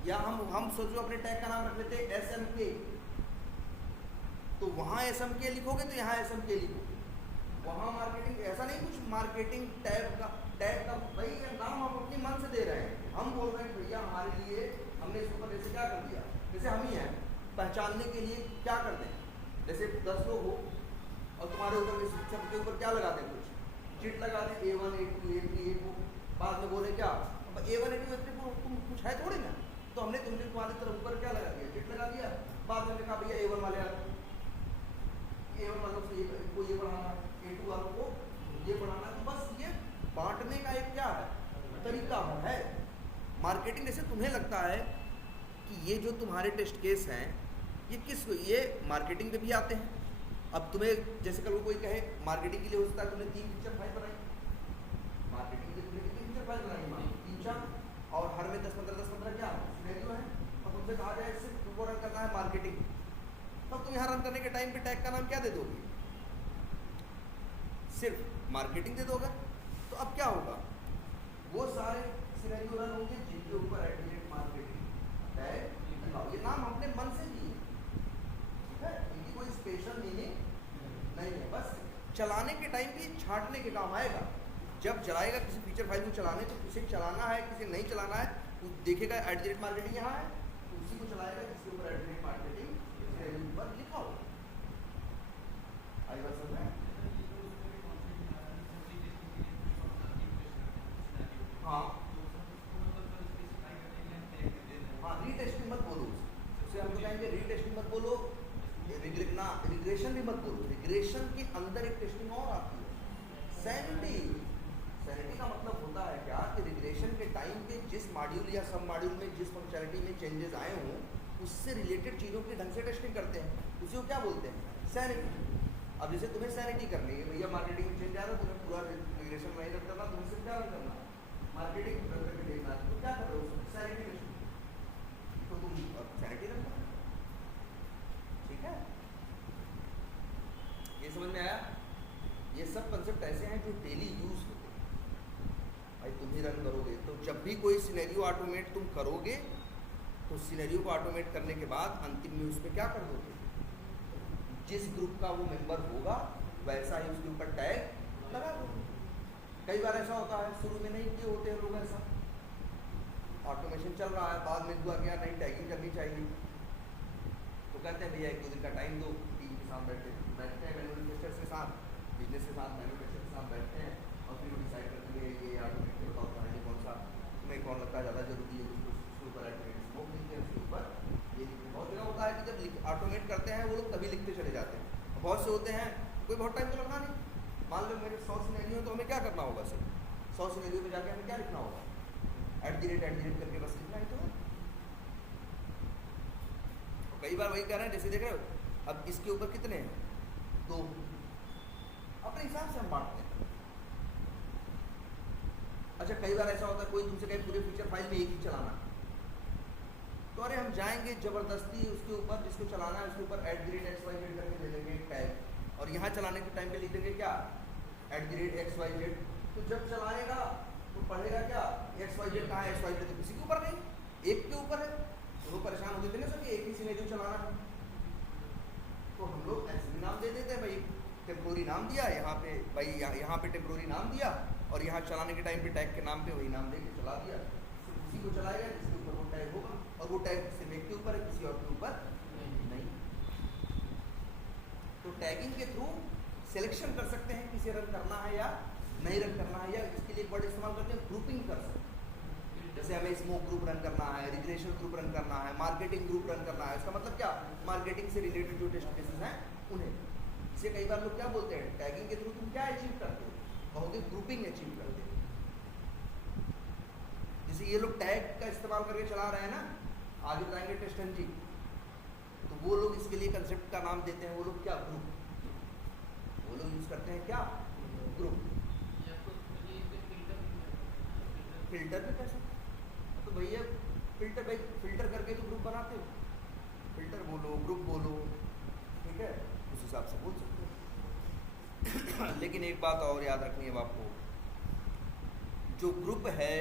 या हम सोचो अपने टैग का नाम रख लेते हैं SMK, तो वहाँ SMK लिखोगे तो यहाँ SMK लिखोगे, वहाँ मार्केटिंग, ऐसा नहीं कुछ मार्केटिंग टैग का भाई ये नाम हम अपनी मन से दे रहे हैं। हम बोल रहे हैं भैया हमारे लिए हमने इसके ऊपर जैसे क्या कर दिया, जैसे हम ही हैं, पहचानने के लिए क्या करते हैं, जैसे 10 लोग हो और तुम्हारे ऊपर सबके ऊपर क्या लगाते हैं, कुछ चिट लगा दें A1 A2 A3 A4, बाद में बोले क्या A1 A2 A3 तुम कुछ है थोड़ी ना, तो हमने तुम्हारे तरफ ऊपर क्या लगा दिया, चिट लगा दिया। बाद में कहा भैया A1 वाले A1 वालों को ये बढ़ाना है, A2 वालों को ये बढ़ाना है। तो बस ये बांटने का एक क्या है तरीका है मार्केटिंग। जैसे तुम्हें लगता है कि ये जो तुम्हारे टेस्ट केस हैं ये मार्केटिंग पे भी आते हैं। अब तुम्हें जैसे कल कोई कहे मार्केटिंग के लिए हो सकता है तुमने 3 फीचर फाइल बनाई, मार्केटिंग के लिए तुमने कितनी फीचर फाइल बनाई, 3-4, और हर में 10-15 क्या सिनेरियो है, और तुमसे कहा जाए सिर्फ तुमको रन करना है मार्केटिंग, तब तुम यहाँ रन करने के टाइम पे टैग का नाम क्या दे दोगे, सिर्फ मार्केटिंग दे दोगे। तो अब क्या होगा, वो सारे सिनेरियो रन होंगे जिनके ऊपर एडमिनेट मार्केटिंग टैग लगाओ। ये नाम अपने मन से दिए, ठीक है, इनकी कोई स्पेशल मीनिंग नहीं है, बस चलाने के टाइम पे छांटने के काम आएगा। जब चलाएगा किसी फीचर फाइल को चलाने, तो किसे चलाना है किसे नहीं चलाना है वो देखेगा, एडमिनेट मार्केटिंग यहाँ है तो उसी को चलाएगा जिसके ऊपर एडमिनेट मार्केटिंग पर लिखा हो। आई बात समझ में? हाँ हाँ, रीटेस्टिंग मत बोलो उसे, हम बताएंगे रीटेस्टिंग मत बोलो, रिग्रेशन भी मत बोलो। रिग्रेशन के अंदर एक टेस्टिंग और आती है, सैनिटी। सैनिटी का मतलब होता है क्या कि रिग्रेशन के टाइम पे जिस मॉड्यूल या सब मॉड्यूल में जिस फंक्शनलिटी में चेंजेस आए हों उससे रिलेटेड चीज़ों की ढंग से टेस्टिंग करते हैं, उसी को क्या बोलते हैं, सैनिटी। अब जैसे तुम्हें सैनिटी करनी है, भैया मार्केटिंग में चेंज आ रहा है, तुम्हें पूरा रिग्रेशन नहीं रन करना, तुम्हें सिर्फ क्या रन करना, मार्केटिंग रन करके देखना है, तो क्या कर रहे हो, सैनिटी टेस्टिंग, तो तुम सैनिटी रन करो। ठीक है, ये समझ में आया? ये सब कंसेप्ट ऐसे हैं जो डेली यूज होते हैं। भाई तुम ही रन करोगे, तो जब भी कोई सिनेरियो ऑटोमेट तुम करोगे तो सिनेरियो को ऑटोमेट करने के बाद अंतिम में उस पर क्या कर दोगे, जिस ग्रुप का वो मेंबर होगा वैसा ही उसके ऊपर टैग लगा दोगे। कई बार ऐसा होता है, शुरू में नहीं किए होते हैं लोग, ऐसा ऑटोमेशन चल रहा है, बाद में हुआ क्या नहीं टैगिंग करनी चाहिए, तो कहते हैं भैया 1-2 दिन का टाइम दो, टीम के साथ बैठते हैं, मैन्युफैक्चरर्स के साथ, बिजनेस के साथ, मैन्युफैक्चर के साथ बैठते हैं और फिर वो डिसाइड करते हैं ये ऑटोमेट के बताओ तुम्हारे लिए कौन सा तुम्हें कौन लगता है ज़्यादा जरूरी है, उसके ऊपर स्मोक लिखते हैं, उसके ऊपर ये बहुत जगह होता है कि जब ऑटोमेट करते हैं वो लोग तभी लिखते चले जाते हैं। बहुत से होते हैं कोई बहुत टाइम तो लगना नहीं, मान लो मेरे 100 सिनेरियो तो हमें क्या करना होगा, सिर्फ 100 सिनेरियो में जाके हमें क्या लिखना होगा, @ करके बस लिखना ही तो है। कई बार वही कह रहे हैं, जैसे देख रहे हो अब इसके ऊपर कितने हैं, 2, अपने हिसाब से हम बांटते हैं। अच्छा कई बार ऐसा होता है कोई तुमसे कहे पूरे फीचर फाइल में एक ही चलाना, तो अरे हम जाएंगे जबरदस्ती उसके ऊपर जिसको चलाना है उसके ऊपर @ XYZ करके दे देंगे टैग, और यहाँ चलाने के टाइम पे लिख देंगे क्या, @XYZ। तो जब चलाएगा तो पढ़ेगा क्या, XYZ कहाँ है, XYZ तो किसी के ऊपर नहीं, एक के ऊपर है। तो वो परेशान होते थे ना सर कि एक ही सिनेरियो चलाना है। तो हम लोग ऐसे भी नाम दे देते हैं, भाई टेम्पोरी नाम दिया यहाँ पे, भाई यहाँ पे टेम्पोरी नाम दिया, और यहाँ चलाने के टाइम पे टैग के नाम पे वही नाम दे के चला दिया। सिर्फ उसी को चलाएगा जिसके ऊपर वो टैग होगा, और वो टैग सिर्फ एक के ऊपर है, किसी और के ऊपर नहीं। तो टैगिंग के थ्रू सिलेक्शन कर सकते हैं किसे रन करना है या नहीं रन करना है, या इसके लिए एक वर्ड इस्तेमाल करते हैं ग्रुपिंग कर सकते हैं। जैसे हमें स्मोक ग्रुप रन करना है, रिग्रेशन ग्रुप रन करना है, मार्केटिंग ग्रुप रन करना है। इसका मतलब क्या, मार्केटिंग से रिलेटेड जो टेस्ट केसेस हैं उन्हें। इसे कई बार लोग क्या बोलते हैं, टैगिंग के थ्रू तुम क्या अचीव करते हो, कहोगे ग्रुपिंग अचीव करते हो। जैसे ये लोग टैग का इस्तेमाल करके चला रहे हैं ना, आगे बताएंगे टेस्ट इंजन, तो वो लोग इसके लिए कंसेप्ट का नाम देते हैं, वो लोग क्या, ग्रुप। वो लोग यूज करते हैं क्या, ग्रुप। फिल्टर भी कैसे, तो भैया फिल्टर, भाई फिल्टर करके तो ग्रुप बनाते हो, फिल्टर बोलो ग्रुप बोलो, ठीक है, उस हिसाब से बोल सकते हो। लेकिन एक बात और याद रखनी है आपको, जो ग्रुप है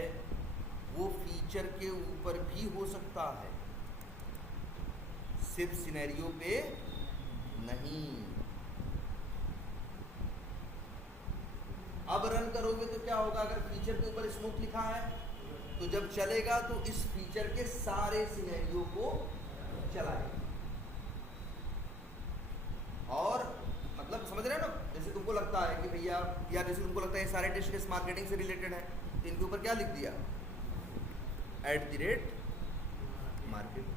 वो फीचर के ऊपर भी हो सकता है, सिर्फ सिनेरियो पे नहीं। अब रन करोगे तो क्या होगा, अगर फीचर के ऊपर स्मोक लिखा है तो जब चलेगा तो इस फीचर के सारे सिनेरियो को चलाएगा। और मतलब समझ रहे हो ना, जैसे तुमको लगता है कि भैया, या जैसे तुमको लगता है ये सारे टेस्ट केस मार्केटिंग से रिलेटेड है, तो इनके ऊपर क्या लिख दिया, @marketing।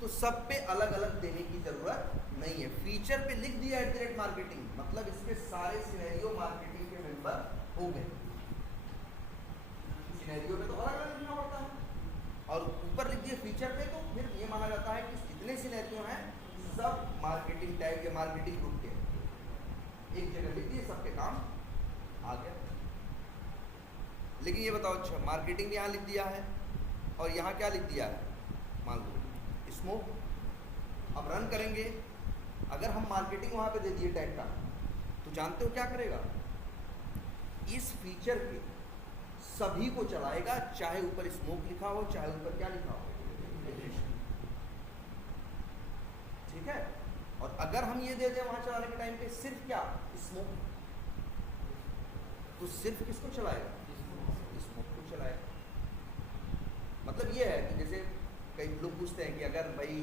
तो सब पे अलग अलग देने की जरूरत नहीं है, फीचर पे लिख दिया @marketing, मतलब इसके सारे सिनेरियो मार्केटिंग के मेंबर हो गए। सिनेरियो पे तो अलग अलग लिखना पड़ता है, और ऊपर लिख दिए फीचर पे, तो फिर ये माना जाता है कि जितने सिनेरियो हैं सब मार्केटिंग टैग या मार्केटिंग ग्रुप के, एक जगह लिख दिए, सबके काम आ गया। लेकिन ये बताओ, अच्छा मार्केटिंग यहाँ लिख दिया है और यहाँ क्या लिख दिया है, मान लो स्मोक। अब रन करेंगे, अगर हम मार्केटिंग वहाँ पे दे दिए टैग का, तो जानते हो क्या करेगा, इस फीचर के सभी को चलाएगा, चाहे ऊपर स्मोक लिखा हो, चाहे ऊपर क्या लिखा हो, ठीक है। और अगर हम ये दे दें वहाँ चलाने के टाइम पे सिर्फ क्या, स्मोक, तो सिर्फ किसको चलाएगा, स्मोक को चलाएगा। मतलब ये है कि जैसे कई लोग पूछते हैं कि अगर भाई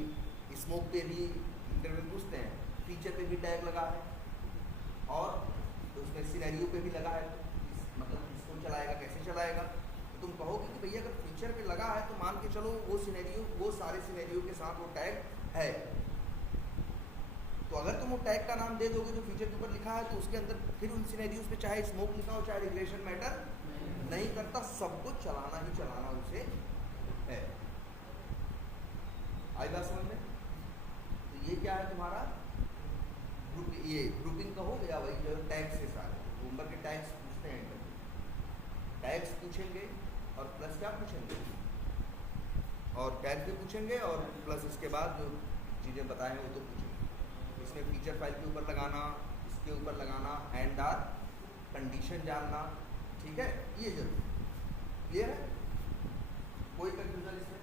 स्मोक पे भी इंटरव्यू पूछते हैं, फीचर पे भी टैग लगा है और तो उसमें सिनेरियो पे भी लगा है, तो मतलब इसको चलाएगा, कैसे चलाएगा। तो तुम कहोगे कि भैया अगर फीचर पे लगा है तो मान के चलो वो सिनेरियो, वो सारे सिनेरियो के साथ वो टैग है, तो अगर तुम वो टैग का नाम दे दोगे जो फीचर के ऊपर लिखा है, तो उसके अंदर फिर उन सिनेरियोज पे चाहे स्मोक लिखा हो, चाहे रिग्रेशन मैटर नहीं करता, सबको चलाना ही चलाना उसे है। आई बात समझ में। तो ये क्या है तुम्हारा ग्रुप, ये ग्रुपिंग कहो या वही जो टैग्स के साथ, होमवर्क के टैग्स पूछते हैं, टैग्स पूछेंगे और प्लस क्या पूछेंगे, और टैग भी पूछेंगे, और प्लस इसके बाद जो चीज़ें बताएं वो तो पूछेंगे। इसमें फीचर फाइल के ऊपर लगाना, इसके ऊपर लगाना, एंड आर कंडीशन जानना, ठीक है, ये जरूर क्लियर है, कोई कंफ्यूजन इसमें।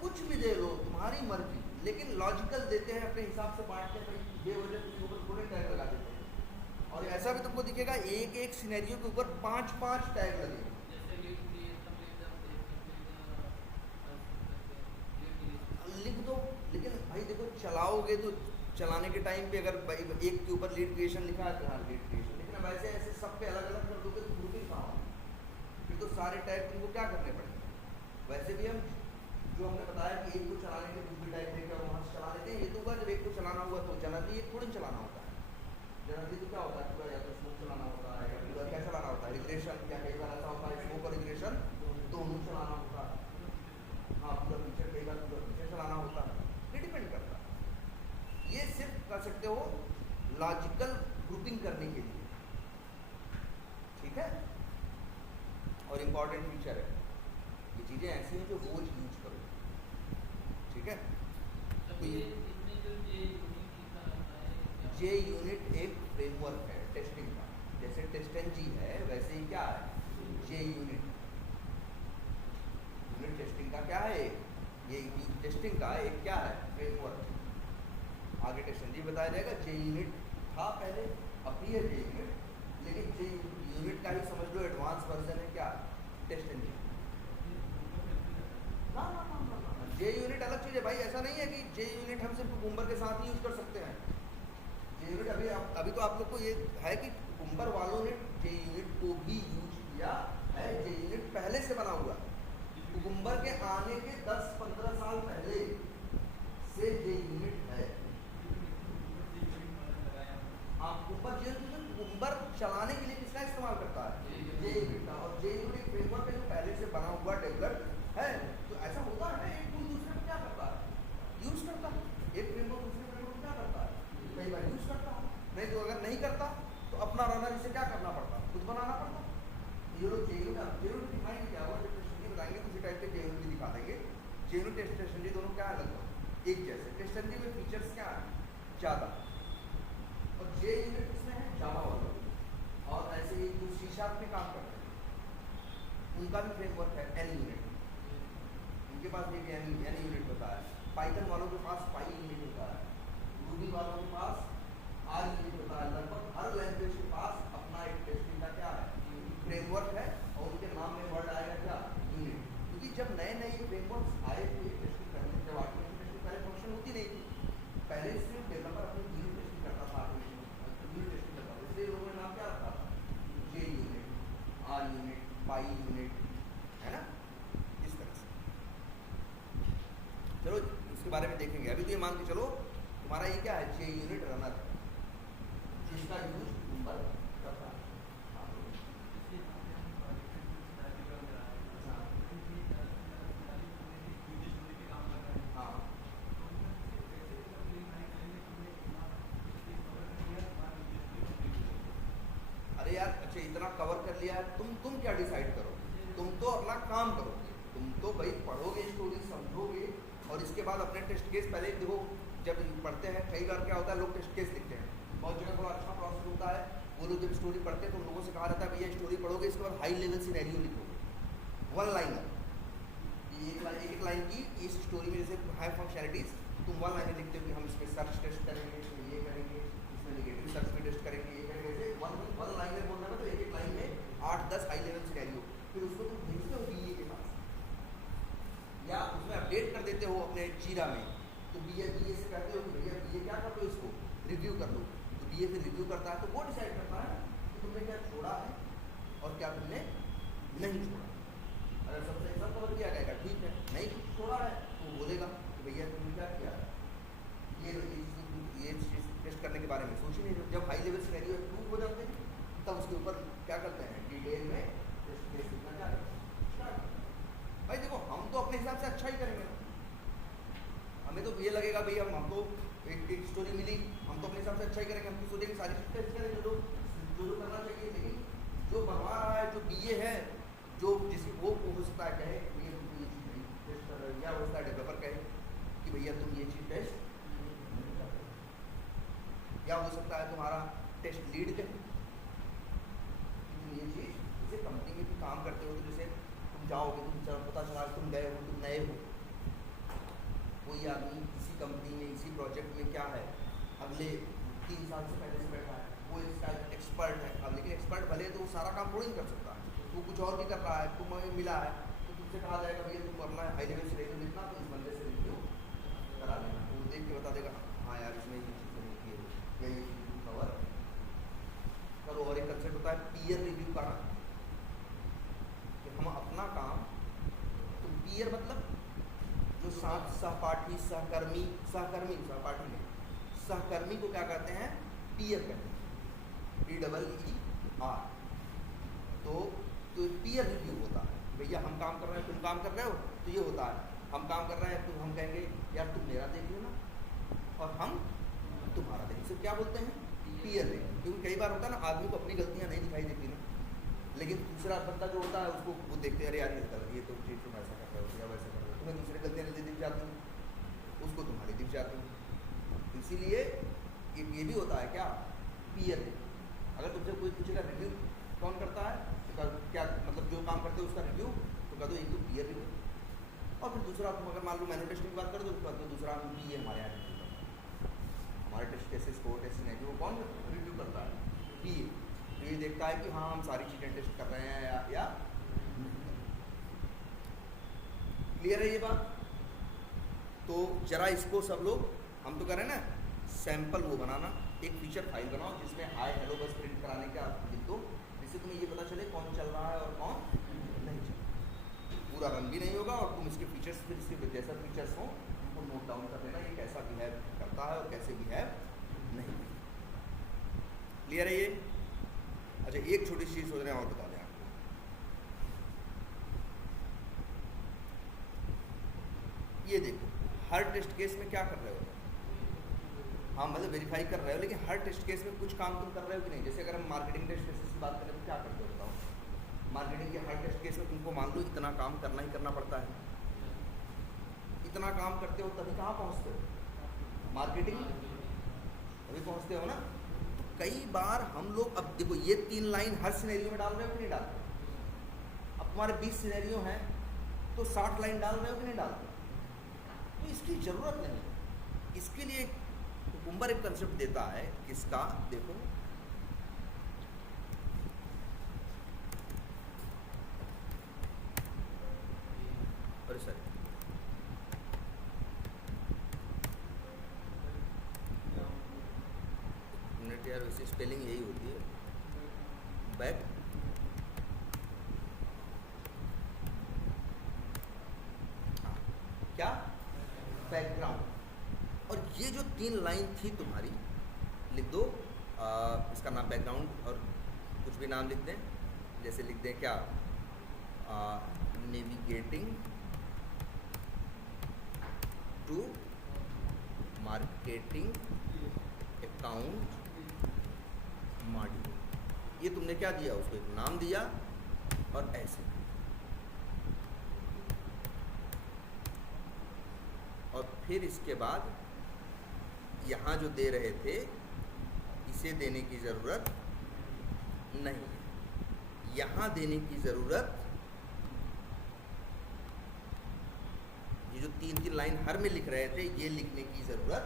कुछ भी दे लो, तुम्हारी मर्जी, लेकिन लॉजिकल देते हैं, अपने हिसाब से बांटते हैं, बेवजह उसके ऊपर पूरे टैग लगा देते हैं। और ऐसा भी तुमको दिखेगा एक एक सिनेरियो के ऊपर 5-5 टैग लगे, लिख दो। लेकिन भाई देखो, चलाओगे तो चलाने के टाइम पे अगर भाई एक के ऊपर लीड क्रिएशन लिखा है तो हाँ लीड क्रिएशन, लेकिन अब ऐसे ऐसे सब पे अलग अलग कर दोगे तो ग्रुपिंग कहाँ होगी, फिर तो सारे टैग तुमको क्या करने पड़ेंगे। वैसे भी हम जो हमने बताया कि एक को चलाने के दूसरी टैग लेकर वहाँ से चला लेते हैं, ये तो हुआ जब एक को चलाना हुआ तो जनरली एक थोड़ी चलाना होता है, जनरली तो क्या होता है पूरा, या तो स्मोक चलाना होता है या पूरा क्या चलाना होता है, रिग्रेशन, या कई बार ऐसा होता है स्मोक और रिग्रेशन दोनों चलाना होता है, हाँ पूरा फीचर, कई बार पूरा फीचर चलाना होता है, ये डिपेंड करता है। ये सिर्फ कर सकते हो लॉजिकल ग्रुपिंग करने के लिए, ठीक है। और इम्पॉर्टेंट फीचर है ये चीज़ें ऐसी हैं जो रोज यूज करो, ठीक है। तब ये इसमें जो जे यूनिट लिखा रहता है क्या जे यूनिट एक फ्रेमवर्क है टेस्टिंग का, जैसे टेस्टेंजी है वैसे ही क्या है जे यूनिट। यूनिट टेस्टिंग का क्या है, ये टेस्टिंग का एक क्या है फ्रेमवर्क। आगे टेस्टेंजी बताया जाएगा। जे यूनिट था पहले, अभी है जे यूनिट, लेकिन जे यूनिट का ही समझ लो एडवांस वर्जन है क्या टेस्टेंजी। ना ना ना ना ना, जे यूनिट अलग चीज़ है भाई। ऐसा नहीं है कि जे यूनिट हम सिर्फ कुकुम्बर के साथ ही यूज कर सकते हैं। जे यूनिट अभी तो आप लोग को ये है कि कुकुम्बर वालों ने जे यूनिट को भी यूज किया है। जे यूनिट पहले से बना हुआ, कुकुम्बर के आने के 10-15 साल पहले से जे यूनिट है। आप कुकुम्बर चलाने के लिए किसका इस्तेमाल करता है, जे यूनिट का। और जे यूनिट फ्रेमवर्क है जो पहले से बना हुआ डेवलप्ड है। तो ऐसा होता है ना, एक टूल दूसरे को क्या करता है, यूज करता है। एक फ्रेमवर्क दूसरे फ्रेमवर्क को क्या करता है, कई बार यूज करता है। नहीं तो अगर नहीं करता तो अपना रनर इसे क्या करना पड़ता, खुद बनाना पड़ता। ये लोग जे यूनिट दिखाएंगे क्या होगा, जब टेस्टेंजी बताएंगे उसी टाइप के जे यूनिट भी दिखा देंगे। जे यूनिट टेस्टेंजी दोनों क्या है, लगभग एक जैसे। टेस्टेंजी में फीचर्स क्या है ज़्यादा, और जे यूनिट किसमें है जावा वालों। और ऐसे ही जो सी शार्प में काम करते हैं उनका भी फ्रेमवर्क है एन यूनिट। उनके पास भी एन यूनिट होता है। पाइथन वालों के पास पाई यूनिट होता है। रूबी वालों के पास आर यूनिट होता है। लगभग हर लैंग्वेज के पास अपना एक टेस्टिंग का क्या है फ्रेमवर्क है, और उनके नाम में वर्ड आएगा क्या यूनिट। क्योंकि जब नए नए फ्रेमवर्क आए थे टेस्टिंग करने, जब आर्टिफिशियल टेस्टिंग पहले फंक्शन होती नहीं थी, पहले सिर्फ डेवलपर अपनी यूनिट टेस्टिंग करता था, यूनिट टेस्टिंग करता था। इसलिए लोगों ने नाम क्या रखा था, J unit, R unit, pi unit, है ना, इस तरह से। चलो इसके बारे में देखेंगे। अभी तो ये मान के चलो तुम्हारा ये क्या है, जे यूनिट रनर है जिसका यूज कुकुम्बर करता है। हाँ अरे यार अच्छा, इतना कवर कर लिया है, तुम क्या डिसाइड करो। तुम तो अपना काम करोगे, तुम तो भाई पढ़ोगे स्टोरी, समझोगे, और इसके बाद अपने टेस्ट केस पहले देखो। जब पढ़ते हैं कई बार क्या होता है, लोग टेस्ट केस लिखते हैं, बहुत जगह थोड़ा अच्छा प्रोसेस होता है। वो लोग जब स्टोरी पढ़ते हैं तो उन लोगों से कहा जाता है भैया स्टोरी पढ़ोगे, इसके बाद हाई लेवल सिनेरियो लिखोगे, वन लाइनर। एक लाइन की इस स्टोरी में जैसे हाई फंक्शनलिटीज़, तुम वन लाइनर लिखते हो कि हम इसमें सर्च टेस्ट करेंगे, इसमें ये करेंगे, इसमें नेगेटिव सर्च भी टेस्ट करेंगे, ये करेंगे। जैसे वन लाइनर बोलना है तो एक एक लाइन में 8-10 हाई लेवल सिनेरियो, फिर उसको तुम भेजते हो बीए के पास, या उसमें अपडेट कर देते हो अपने जीरा में। तो बीए से कहते हो कि भैया बीए क्या कर लो, इसको रिव्यू कर लो। तो बीए फिर रिव्यू करता है, तो वो डिसाइड करता है कि तुमने क्या छोड़ा है और क्या तुमने नहीं छोड़ा। अगर सबसे सब कवर किया गया ठीक है, नहीं कुछ छोड़ा है तो वो बोलेगा कि भैया तुमने क्या किया, ये चीज़ टेस्ट करने के बारे में सोच ही नहीं। जब हाई लेवल सिनेरियो अप्रूव हो जाते हैं तब उसके ऊपर क्या करते हैं, डिटेल में टेस्ट केस लिखना क्या करते हैं। भाई देखो हम तो अपने हिसाब से अच्छा ही करेंगे, हमें तो ये लगेगा भाई हमको एक स्टोरी मिली, हम तो अपने हिसाब से अच्छा ही करेंगे। हम तो सोचेंगे सारी चीज़ टेस्ट करेंगे जो करना चाहिए। लेकिन जो बनवा रहा है, जो बीए है, जो जिसकी वो हो सकता है कहे ये तुम ये चीज़ नहीं टेस्ट कर रहे हो, या हो सकता है डेवलपर कहे कि भैया तुम ये चीज़ टेस्ट नहीं कर रहे, या हो सकता है तुम्हारा टेस्ट लीड कहे तुम ये चीज़, जैसे कंपनी में भी काम करते हो तो जैसे तुम जाओगे, तुम पता चला तुम गए हो, तुम नए हो, कोई आदमी इसी कंपनी में इसी प्रोजेक्ट में क्या है अगले 3 साल से पहले से बैठा है, वो इसका एक्सपर्ट है। अब लेकिन एक्सपर्ट भले तो वो सारा काम थोड़ी नहीं कर सकता, वो कुछ और भी कर रहा है, तुम्हें मिला है तो तुमसे कहा जाएगा भैया तुम अपना हाई लेवल से रिव्यू लिखना, तो इस बंदे से रिव्यू करा लेना। तो वो देख के बता देगा हाँ यार इसमें ये चीज़ नहीं है, या ये चीज़ कवर करो। और एक कंसेप्ट होता है पीयर रिव्यू का, कि हम अपना काम, तो पीयर मतलब जो साथ सहपाठी, सहकर्मी सहपाठी नहीं, सहकर्मी को क्या कहते हैं, पीयर कहते हैं, PEER। तो पीयर रिव्यू होता है, भैया हम काम कर रहे हैं, तुम काम कर रहे हो, तो ये होता है हम काम कर रहे हैं तो हम कहेंगे यार तुम मेरा देख लेना और हम तुम्हारा देखें। सिर्फ क्या बोलते हैं, पीयर रिव्यू। क्योंकि कई बार होता है ना, आदमी को अपनी गलतियाँ नहीं दिखाई देती ना, लेकिन दूसरा बंदा जो होता है उसको वो देखते हैं, अरे यार ये तो चीज़ तुम ऐसा कर रहे हो या वैसा कर रहे हो, तुम्हें दूसरी गलतियाँ नहीं दिख जाती, उसको तुम्हारी दिख जाती। इसीलिए ये भी होता है क्या, पीयर। अगर तुमसे कोई पूछेगा रिव्यू कौन करता है, तो क्या मतलब जो काम करते हो उसका रिव्यू, तो कह दो एक तो पीयर रिव्यू, और फिर दूसरा तुम अगर मान लो मैनुअल टेस्टिंग की बात कर दो तो दूसरा हम पी हमारे यहाँ रिव्यू करता है। हमारे टेस्ट केसेस को टेस्ट नहीं वो कौन रिव्यू करता है, पी। तो ये देखता है कि हाँ हम सारी चीज़ें टेस्ट कर रहे हैं या क्लियर है ये बात। तो जरा इसको सब लोग, हम तो कर रहे हैं ना सैंपल वो बनाना, एक फीचर फाइल बनाओ जिसमें हाय हेलो बस प्रिंट कराने का लिख दो, जिससे तुम्हें ये पता चले कौन चल रहा है और कौन नहीं चल रहा। पूरा रन भी नहीं होगा और तुम इसके फीचर्स, फिर इसके जैसा फीचर्स हो उनको नोट डाउन कर लेना, ये कैसा बिहेव करता है और कैसे बिहेव नहीं। क्लियर है ये। अच्छा एक छोटी सी चीज़ सोच रहे हैं और बता दें आपको, ये देखो हर टेस्ट केस में क्या कर रहे हो, हाँ मतलब वेरीफाई कर रहे हो, लेकिन हर टेस्ट केस में कुछ काम तुम कर रहे हो कि नहीं। जैसे अगर हम मार्केटिंग टेस्ट केसेस की बात करें तो क्या करते हो बताओ, मार्केटिंग के हर टेस्ट केस में तुमको मान लो इतना काम करना ही करना पड़ता है, इतना काम करते हो तभी कहाँ पहुँचते हो, मार्केटिंग तभी पहुँचते हो ना। तो कई बार हम लोग, अब देखो ये 3 लाइन हर सिनेरियो में डाल रहे हो कि नहीं डाल रहे हो, अब तुम्हारे 20 सिनेरियो हैं तो 60 लाइन डाल रहे हो कि नहीं डाल रहे हो, तो इसकी ज़रूरत नहीं। इसके लिए कुकुम्बर एक कंसेप्ट देता है किसका, देखो अरे सर मिनट यार, वैसे स्पेलिंग यही होती है, बैक क्या बैकग्राउंड। और ये जो 3 लाइन थी तुम्हारी, लिख दो इसका नाम बैकग्राउंड और कुछ भी नाम लिख दें, जैसे लिख दें क्या, navigating to marketing account module. ये तुमने क्या दिया, उसको एक नाम दिया और ऐसे, और फिर इसके बाद यहाँ जो दे रहे थे इसे देने की ज़रूरत नहीं है, यहाँ देने की ज़रूरत, ये जो 3 लाइन हर में लिख रहे थे ये लिखने की ज़रूरत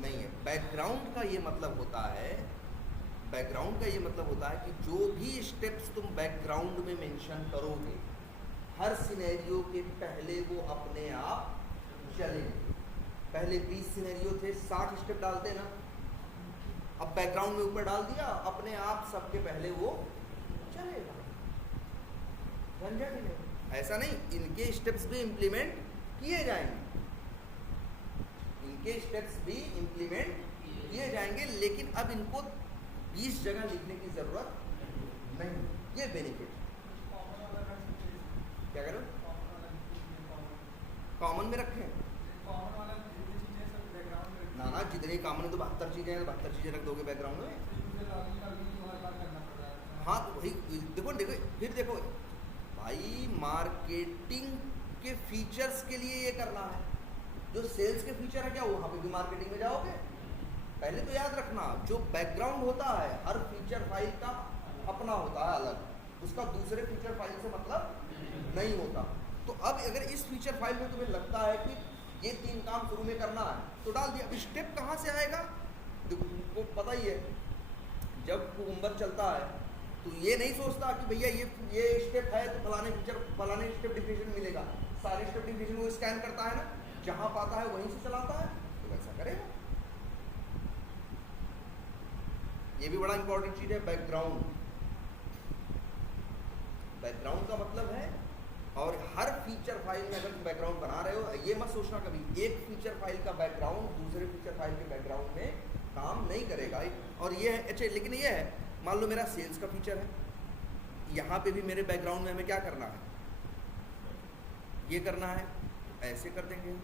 नहीं है। बैकग्राउंड का ये मतलब होता है, बैकग्राउंड का ये मतलब होता है कि जो भी स्टेप्स तुम बैकग्राउंड में मेंशन करोगे हर सिनेरियो के पहले वो अपने आप चलेंगे। पहले 20 सिनेरियो थे, 60 स्टेप डालते ना, अब बैकग्राउंड में ऊपर डाल दिया, अपने आप सबके पहले वो चलेगा, झंझट ही नहीं। ऐसा नहीं, इनके स्टेप्स भी इम्प्लीमेंट किए जाएंगे, इनके स्टेप्स भी इम्प्लीमेंट किए जाएंगे, लेकिन अब इनको 20 जगह लिखने की जरूरत नहीं। ये बेनिफिट क्या करो, कॉमन में रखें ना ना, जितनी कॉमन है तो 72 चीज़ें हैं, 72 चीज़ें रख दोगे बैकग्राउंड में। हाँ तो वही देखो देखो, फिर देखो भाई मार्केटिंग के फीचर्स के लिए ये करना है, जो सेल्स के फीचर है क्या वहाँ पे भी मार्केटिंग में जाओगे। पहले तो याद रखना जो बैकग्राउंड होता है हर फीचर फाइल का अपना होता है अलग, उसका दूसरे फीचर फाइल से मतलब नहीं होता। तो अब अगर इस फीचर फाइल में तुम्हें लगता है कि ये 3 काम शुरू में करना है तो डाल दिया। अब स्टेप कहाँ से आएगा, देखो तुमको पता ही है जब कुकुम्बर चलता है तो ये नहीं सोचता कि भैया ये स्टेप है तो फलाने फीचर फलाने स्टेप डिफिनेशन मिलेगा, सारे स्टेप डिफिनेशन वो स्कैन करता है ना, जहाँ पाता है वहीं से चलाता है, तो वैसा करेगा। ये भी बड़ा इंपॉर्टेंट चीज़ है बैकग्राउंड। बैकग्राउंड का मतलब है, और हर फीचर फाइल में अगर तुम बैकग्राउंड बना रहे हो ये मत सोचना कभी एक फीचर फाइल का बैकग्राउंड दूसरे फीचर फाइल के बैकग्राउंड में काम नहीं करेगा। और ये है अच्छा, लेकिन ये है मान लो मेरा सेल्स का फीचर है, यहाँ पे भी मेरे बैकग्राउंड में हमें क्या करना है, ये करना है, ऐसे कर देंगे।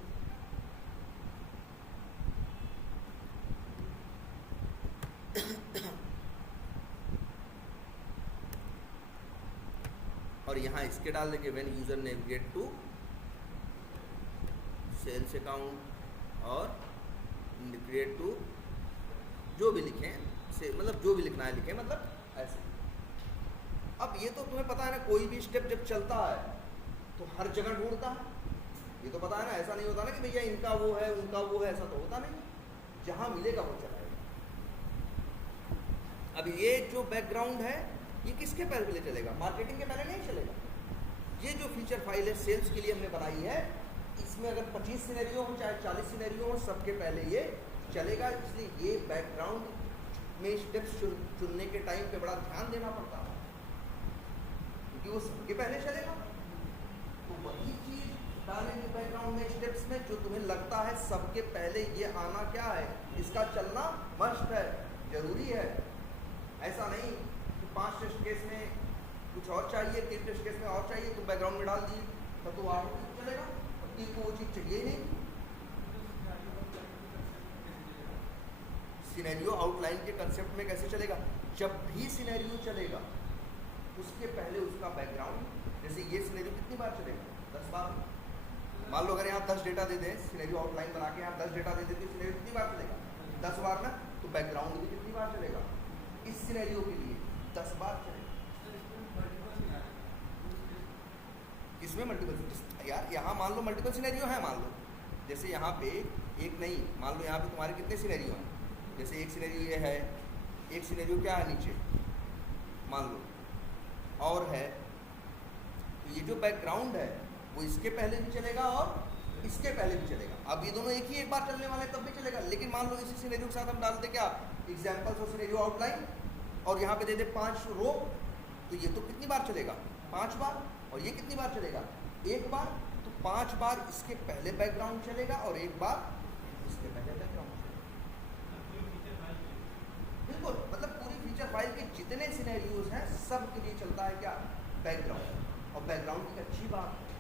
इसके डाल देंगे when user navigate to sales account और क्रिएट टू जो भी लिखें से मतलब जो भी लिखना है लिखें मतलब ऐसे। अब ये तो तुम्हें पता है ना, कोई भी स्टेप जब चलता है तो हर जगह ढूंढता है, ये तो पता है ना। ऐसा नहीं होता ना कि भैया इनका वो है उनका वो है, ऐसा तो होता नहीं है। जहाँ मिलेगा वो चलाएगा। अब ये जो बैकग्राउंड है ये किसके पहले चलेगा? मार्केटिंग के पहले नहीं चलेगा। ये जो फीचर फाइल है सेल्स के लिए हमने बनाई है, इसमें अगर 25 सिनेरियो हो चाहे 40 सिनेरियो हो, सबके पहले ये चलेगा। इसलिए ये बैकग्राउंड में स्टेप्स चुनने के टाइम पे बड़ा ध्यान देना पड़ता है, क्योंकि वो सबके पहले चलेगा। तो वही चीज डालेंगे बैकग्राउंड में स्टेप्स में जो तुम्हें लगता है सबके पहले ये आना क्या है, इसका चलना मस्ट है, जरूरी है। ऐसा नहीं कि 5 टेस्ट केस में कुछ और चाहिए, 3 टेस्ट केस में और चाहिए, तुम बैकग्राउंड में डाल दिए तब तो ऑटोमेटिक चलेगा। और 3 को वो चीज़ चाहिए ही नहीं। सिनेरियो आउटलाइन के कंसेप्ट में कैसे चलेगा? जब भी सिनेरियो चलेगा उसके पहले उसका बैकग्राउंड, जैसे ये सिनेरियो कितनी बार चलेगा? 10 बार। मान लो अगर यहाँ 10 डेटा दे दें, सिनेरियो आउटलाइन बना के यहाँ 10 डेटा दे देते, सिनेरियो कितनी बार चलेगा? 10 बार ना। तो बैकग्राउंड भी कितनी बार चलेगा? इस सिनेरियो के लिए 10 बार चलेगा। इसमें मल्टीपल यार, यहाँ मान लो मल्टीपल सिनेरियो है, मान लो जैसे यहाँ पे एक नहीं, मान लो यहाँ पे तुम्हारे कितने सिनेरियो हैं? जैसे एक सिनेरियो ये है, एक सिनेरियो क्या है नीचे मान लो और है, तो ये जो बैकग्राउंड है वो इसके पहले भी चलेगा और इसके पहले भी चलेगा। अब ये दोनों एक ही एक बार चलने वाले तब भी चलेगा। लेकिन मान लो इसी सिनेरियो के साथ हम डालते क्या, एग्जाम्पल्स और सिनेरियो आउटलाइन, और यहाँ पे दे दे 5 रो, तो ये तो कितनी बार चलेगा? 5 बार। और ये कितनी बार चलेगा? 1 बार। तो 5 बार इसके पहले बैकग्राउंड चलेगा और 1 बार इसके पहले बैकग्राउंड चलेगा। बिल्कुल, मतलब पूरी फीचर फाइल के जितने सिनेरियोज हैं सब के लिए चलता है क्या? बैकग्राउंड। और बैकग्राउंड की अच्छी बात है,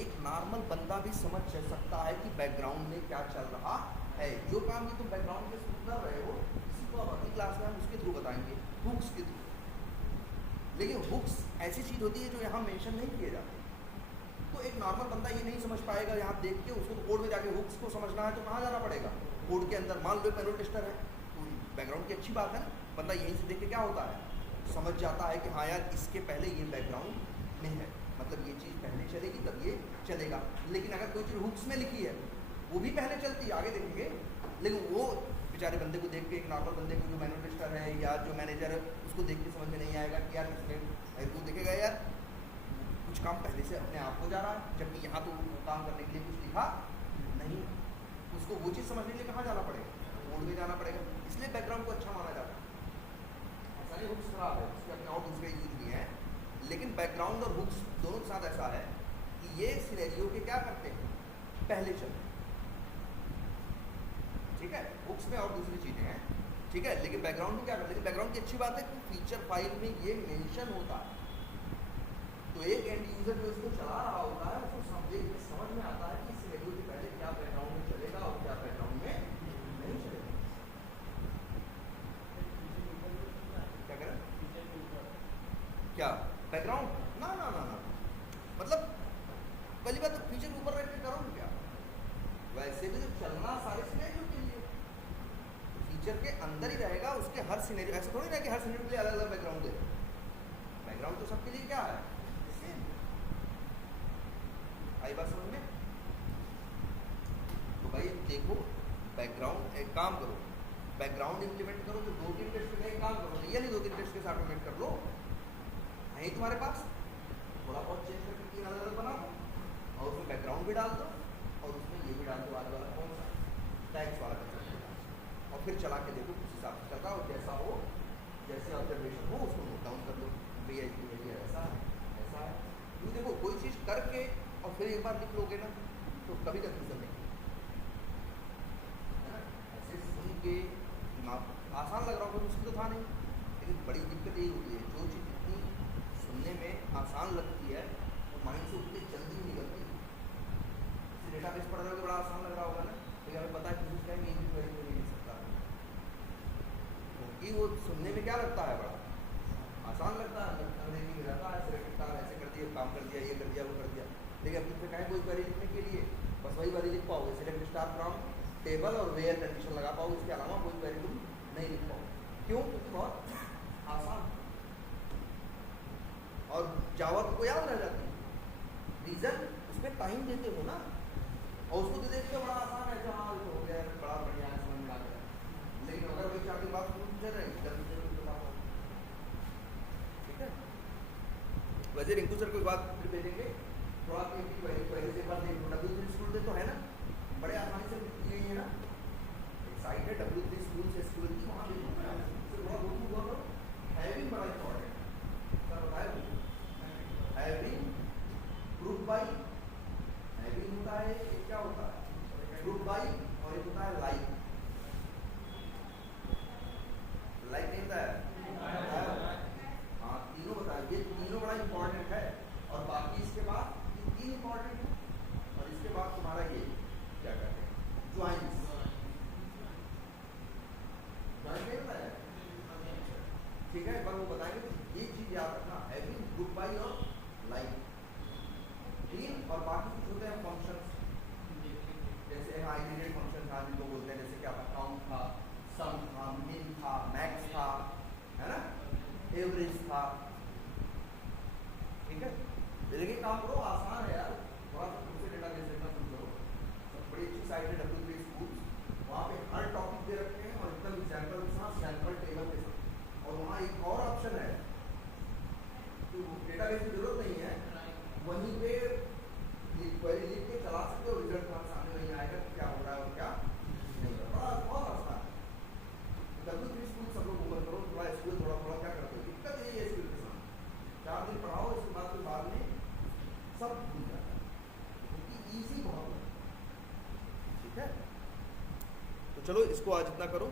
एक नॉर्मल बंदा भी समझ सकता है कि बैकग्राउंड में क्या चल रहा है। जो काम भी तुम बैकग्राउंड के थ्रू कर रहे हो, किसी को अब अगली क्लास में हम उसके थ्रू बताएंगे, हुक्स के थ्रू। लेकिन हुक्स ऐसी चीज़ होती है जो यहाँ मेंशन नहीं किए जाते। तो एक नॉर्मल बंदा ये नहीं समझ पाएगा यहाँ देख के, उसको तो कोड में जाके हुक्स को समझना है तो कहाँ जाना पड़ेगा? कोड के अंदर। मान लो पेरोल टेस्टर है, तो बैकग्राउंड की अच्छी बात है ना, बंदा यहीं से देख के क्या होता है समझ जाता है कि हाँ यार इसके पहले ये बैकग्राउंड में है, मतलब ये चीज़ पहले चलेगी तब ये चलेगा। लेकिन अगर कोई चीज़ हुक्स में लिखी है वो भी पहले चलती है, आगे देखेंगे। लेकिन वो बेचारे बंदे को देख के, एक नॉर्मल बंदे को जो मैनुअल टेस्टर है या जो मैनेजर है उसको देख के समझ में नहीं आएगा कि यार इसमें वो देखेगा यार कुछ काम पहले से अपने आप हो जा रहा है, जबकि यहाँ तो काम करने के लिए कुछ लिखा नहीं। उसको वो चीज़ समझने के लिए कहाँ जाना पड़ेगा? कोड में जाना पड़ेगा। इसलिए बैकग्राउंड को अच्छा माना जाता है। ऐसा नहीं हुक्स खराब है, उसके अपने और दूसरे यूज भी हैं, लेकिन बैकग्राउंड और हुक्स दोनों के साथ ऐसा है कि ये सिनेरियो के क्या करते हैं? पहले चलते हैं। ठीक है, हुक्स में और दूसरी चीज़ें हैं, ठीक है, लेकिन बैकग्राउंड में क्या करते हैं? लेकिन बैकग्राउंड की अच्छी बात है कि फीचर फाइल में ये मेंशन होता है, तो एक एंड यूजर जो इसको चला रहा होता है उसको समझ में आता है कि सिनेरियो के पहले क्या बैकग्राउंड में चलेगा और क्या बैकग्राउंड में नहीं चलेगा। क्या करें? क्या बैकग्राउंड? ना ना ना ना, मतलब पहली बात तो फीचर ऊपर रख के करो क्या? वैसे भी तो चलना सारे सिनेरियो के लिए, फीचर के अंदर ही रहेगा। उसके हर सिनेरियो ऐसा थोड़ी ना कि हर सिनेरियो के लिए अलग अलग बैकग्राउंड दे। बैकग्राउंड तो सबके लिए क्या है? आई बात समझ में? तो भाई देखो, बैकग्राउंड एक काम करो, बैकग्राउंड इंप्लीमेंट करो तो 2-3 टेस्ट का एक काम करो, ये नहीं 2-3 टेस्ट के साथ ऑटोमेट कर लो। यही तुम्हारे पास थोड़ा बहुत चेंज करके 3 अलग अलग बना दो और उसमें बैकग्राउंड भी डाल दो और उसमें ये भी डाल दो, आगे वाला कौन सा टैक्स वाला कर और फिर चला के देखो किस हिसाब से चलता हो, जैसा हो, जैसे ऑब्जर्वेशन हो उसको नोट डाउन कर लो, भैया ऐसा है ऐसा है। क्योंकि देखो कोई चीज़ करके और फिर एक बार लिख लोगे ना तो कभी कंफ्यूजन नहीं है ना। ऐसे सुन के दिमाग आसान लग रहा होगा, मुश्किल तो था नहीं, लेकिन बड़ी दिक्कत यही होती है जो चीज़ इतनी सुनने में आसान लगती है वो माइंड से उतनी जल्दी नहीं निकलती। जैसे डेटाबेस पढ़ रहे हो तो बड़ा आसान लग रहा होगा ना, लेकिन हमें पता है कि उस टाइम ये भी वेरी नहीं लिख सकता, क्योंकि वो सुनने में क्या लगता है बड़ा आसान लगता है, अंग्रेजी में रहता है, सिलेक्ट ऐसे कर दिए काम लेकिन अब तुमसे कहें कोई क्वेरी लिखने के लिए बस वही वाली लिख पाओगे, सिलेक्ट स्टार फ्रॉम टेबल और वेयर कंडीशन लगा पाओगे, इसके अलावा कोई क्वेरी तुम नहीं लिख पाओगे। क्यों? क्योंकि बहुत आसान और जावा को याद रह जाती है। रीजन उसमें टाइम देते हो ना, और उसको दे देते हो बड़ा आसान है, जो हाँ तो हो गया बड़ा बढ़िया है, समझ में आ गया। लेकिन अगर वही 4 दिन बाद पूछ रहे जल्दी जल्दी बता पाओ, ठीक है। वैसे रिंकू सर को एक बात फिर भेजेंगे, थोड़ा पहले से एक बार देखो, W3 स्कूल से तो है ना, बड़े आसानी से दी गई है ना, एक साइट है W3 स्कूल से स्कूल की, वहाँ देखो ना, उससे थोड़ा गो थ्रू करो। हैविंग बड़ा इंपॉर्टेंट है सर, बताए हैविंग ग्रुप बाई, हैविंग होता है एक क्या होता है ग्रुप बाई, और एक होता है लाइक। लाइक नहीं होता है, हाँ तीनों बताए, ये तीनों बड़ा इंपॉर्टेंट है। और बाकी इसके बाद ये 3 इंपॉर्टेंट है, और इसके बाद तुम्हारा ये क्या कहते हैं ज्वाइंस, ज्वाइन नहीं होता है, ठीक है। एक बार वो बताएंगे तो ये चीज याद रखना, हैविंग ग्रुप बाई और लाइक 3, और बाकी कुछ होते हैं फंक्शंस, जैसे हाँ इंटीग्रेट फंक्शन था जिनको बोलते हैं, जैसे क्या था काउंट था, सम था, मिन था, मैक्स था, है ना, एवरेज था, ठीक है। लेकिन काम करो, आसान है यार, थोड़ा सा खुद से डेटाबेस देखना शुरू करो। बड़ी अच्छी साइट है W3 स्कूल, वहाँ पे हर टॉपिक दे रखे हैं और एकदम एग्जाम्पल के साथ, सैम्पल टेबल के साथ। और वहाँ एक और ऑप्शन है, तो डेटाबेस की जरूरत नहीं है, वहीं पे क्वेरी लिख के चला सकते हो, रिजल्ट तुम्हारे सामने वहीं आएगा कि क्या हो रहा है और क्या नहीं हो रहा, बहुत आसान है। W3 स्कूल सब लोग ओपन करो, थोड़ा स्कूल थोड़ा थोड़ा क्या करते हो, दिक्कत यही है स्कूल के साथ, 4 दिन पढ़ाओ, इसके बाद फिर बाद में सब भूल जाता है, क्योंकि ईजी बहुत है, ठीक है। तो चलो इसको आज इतना करो।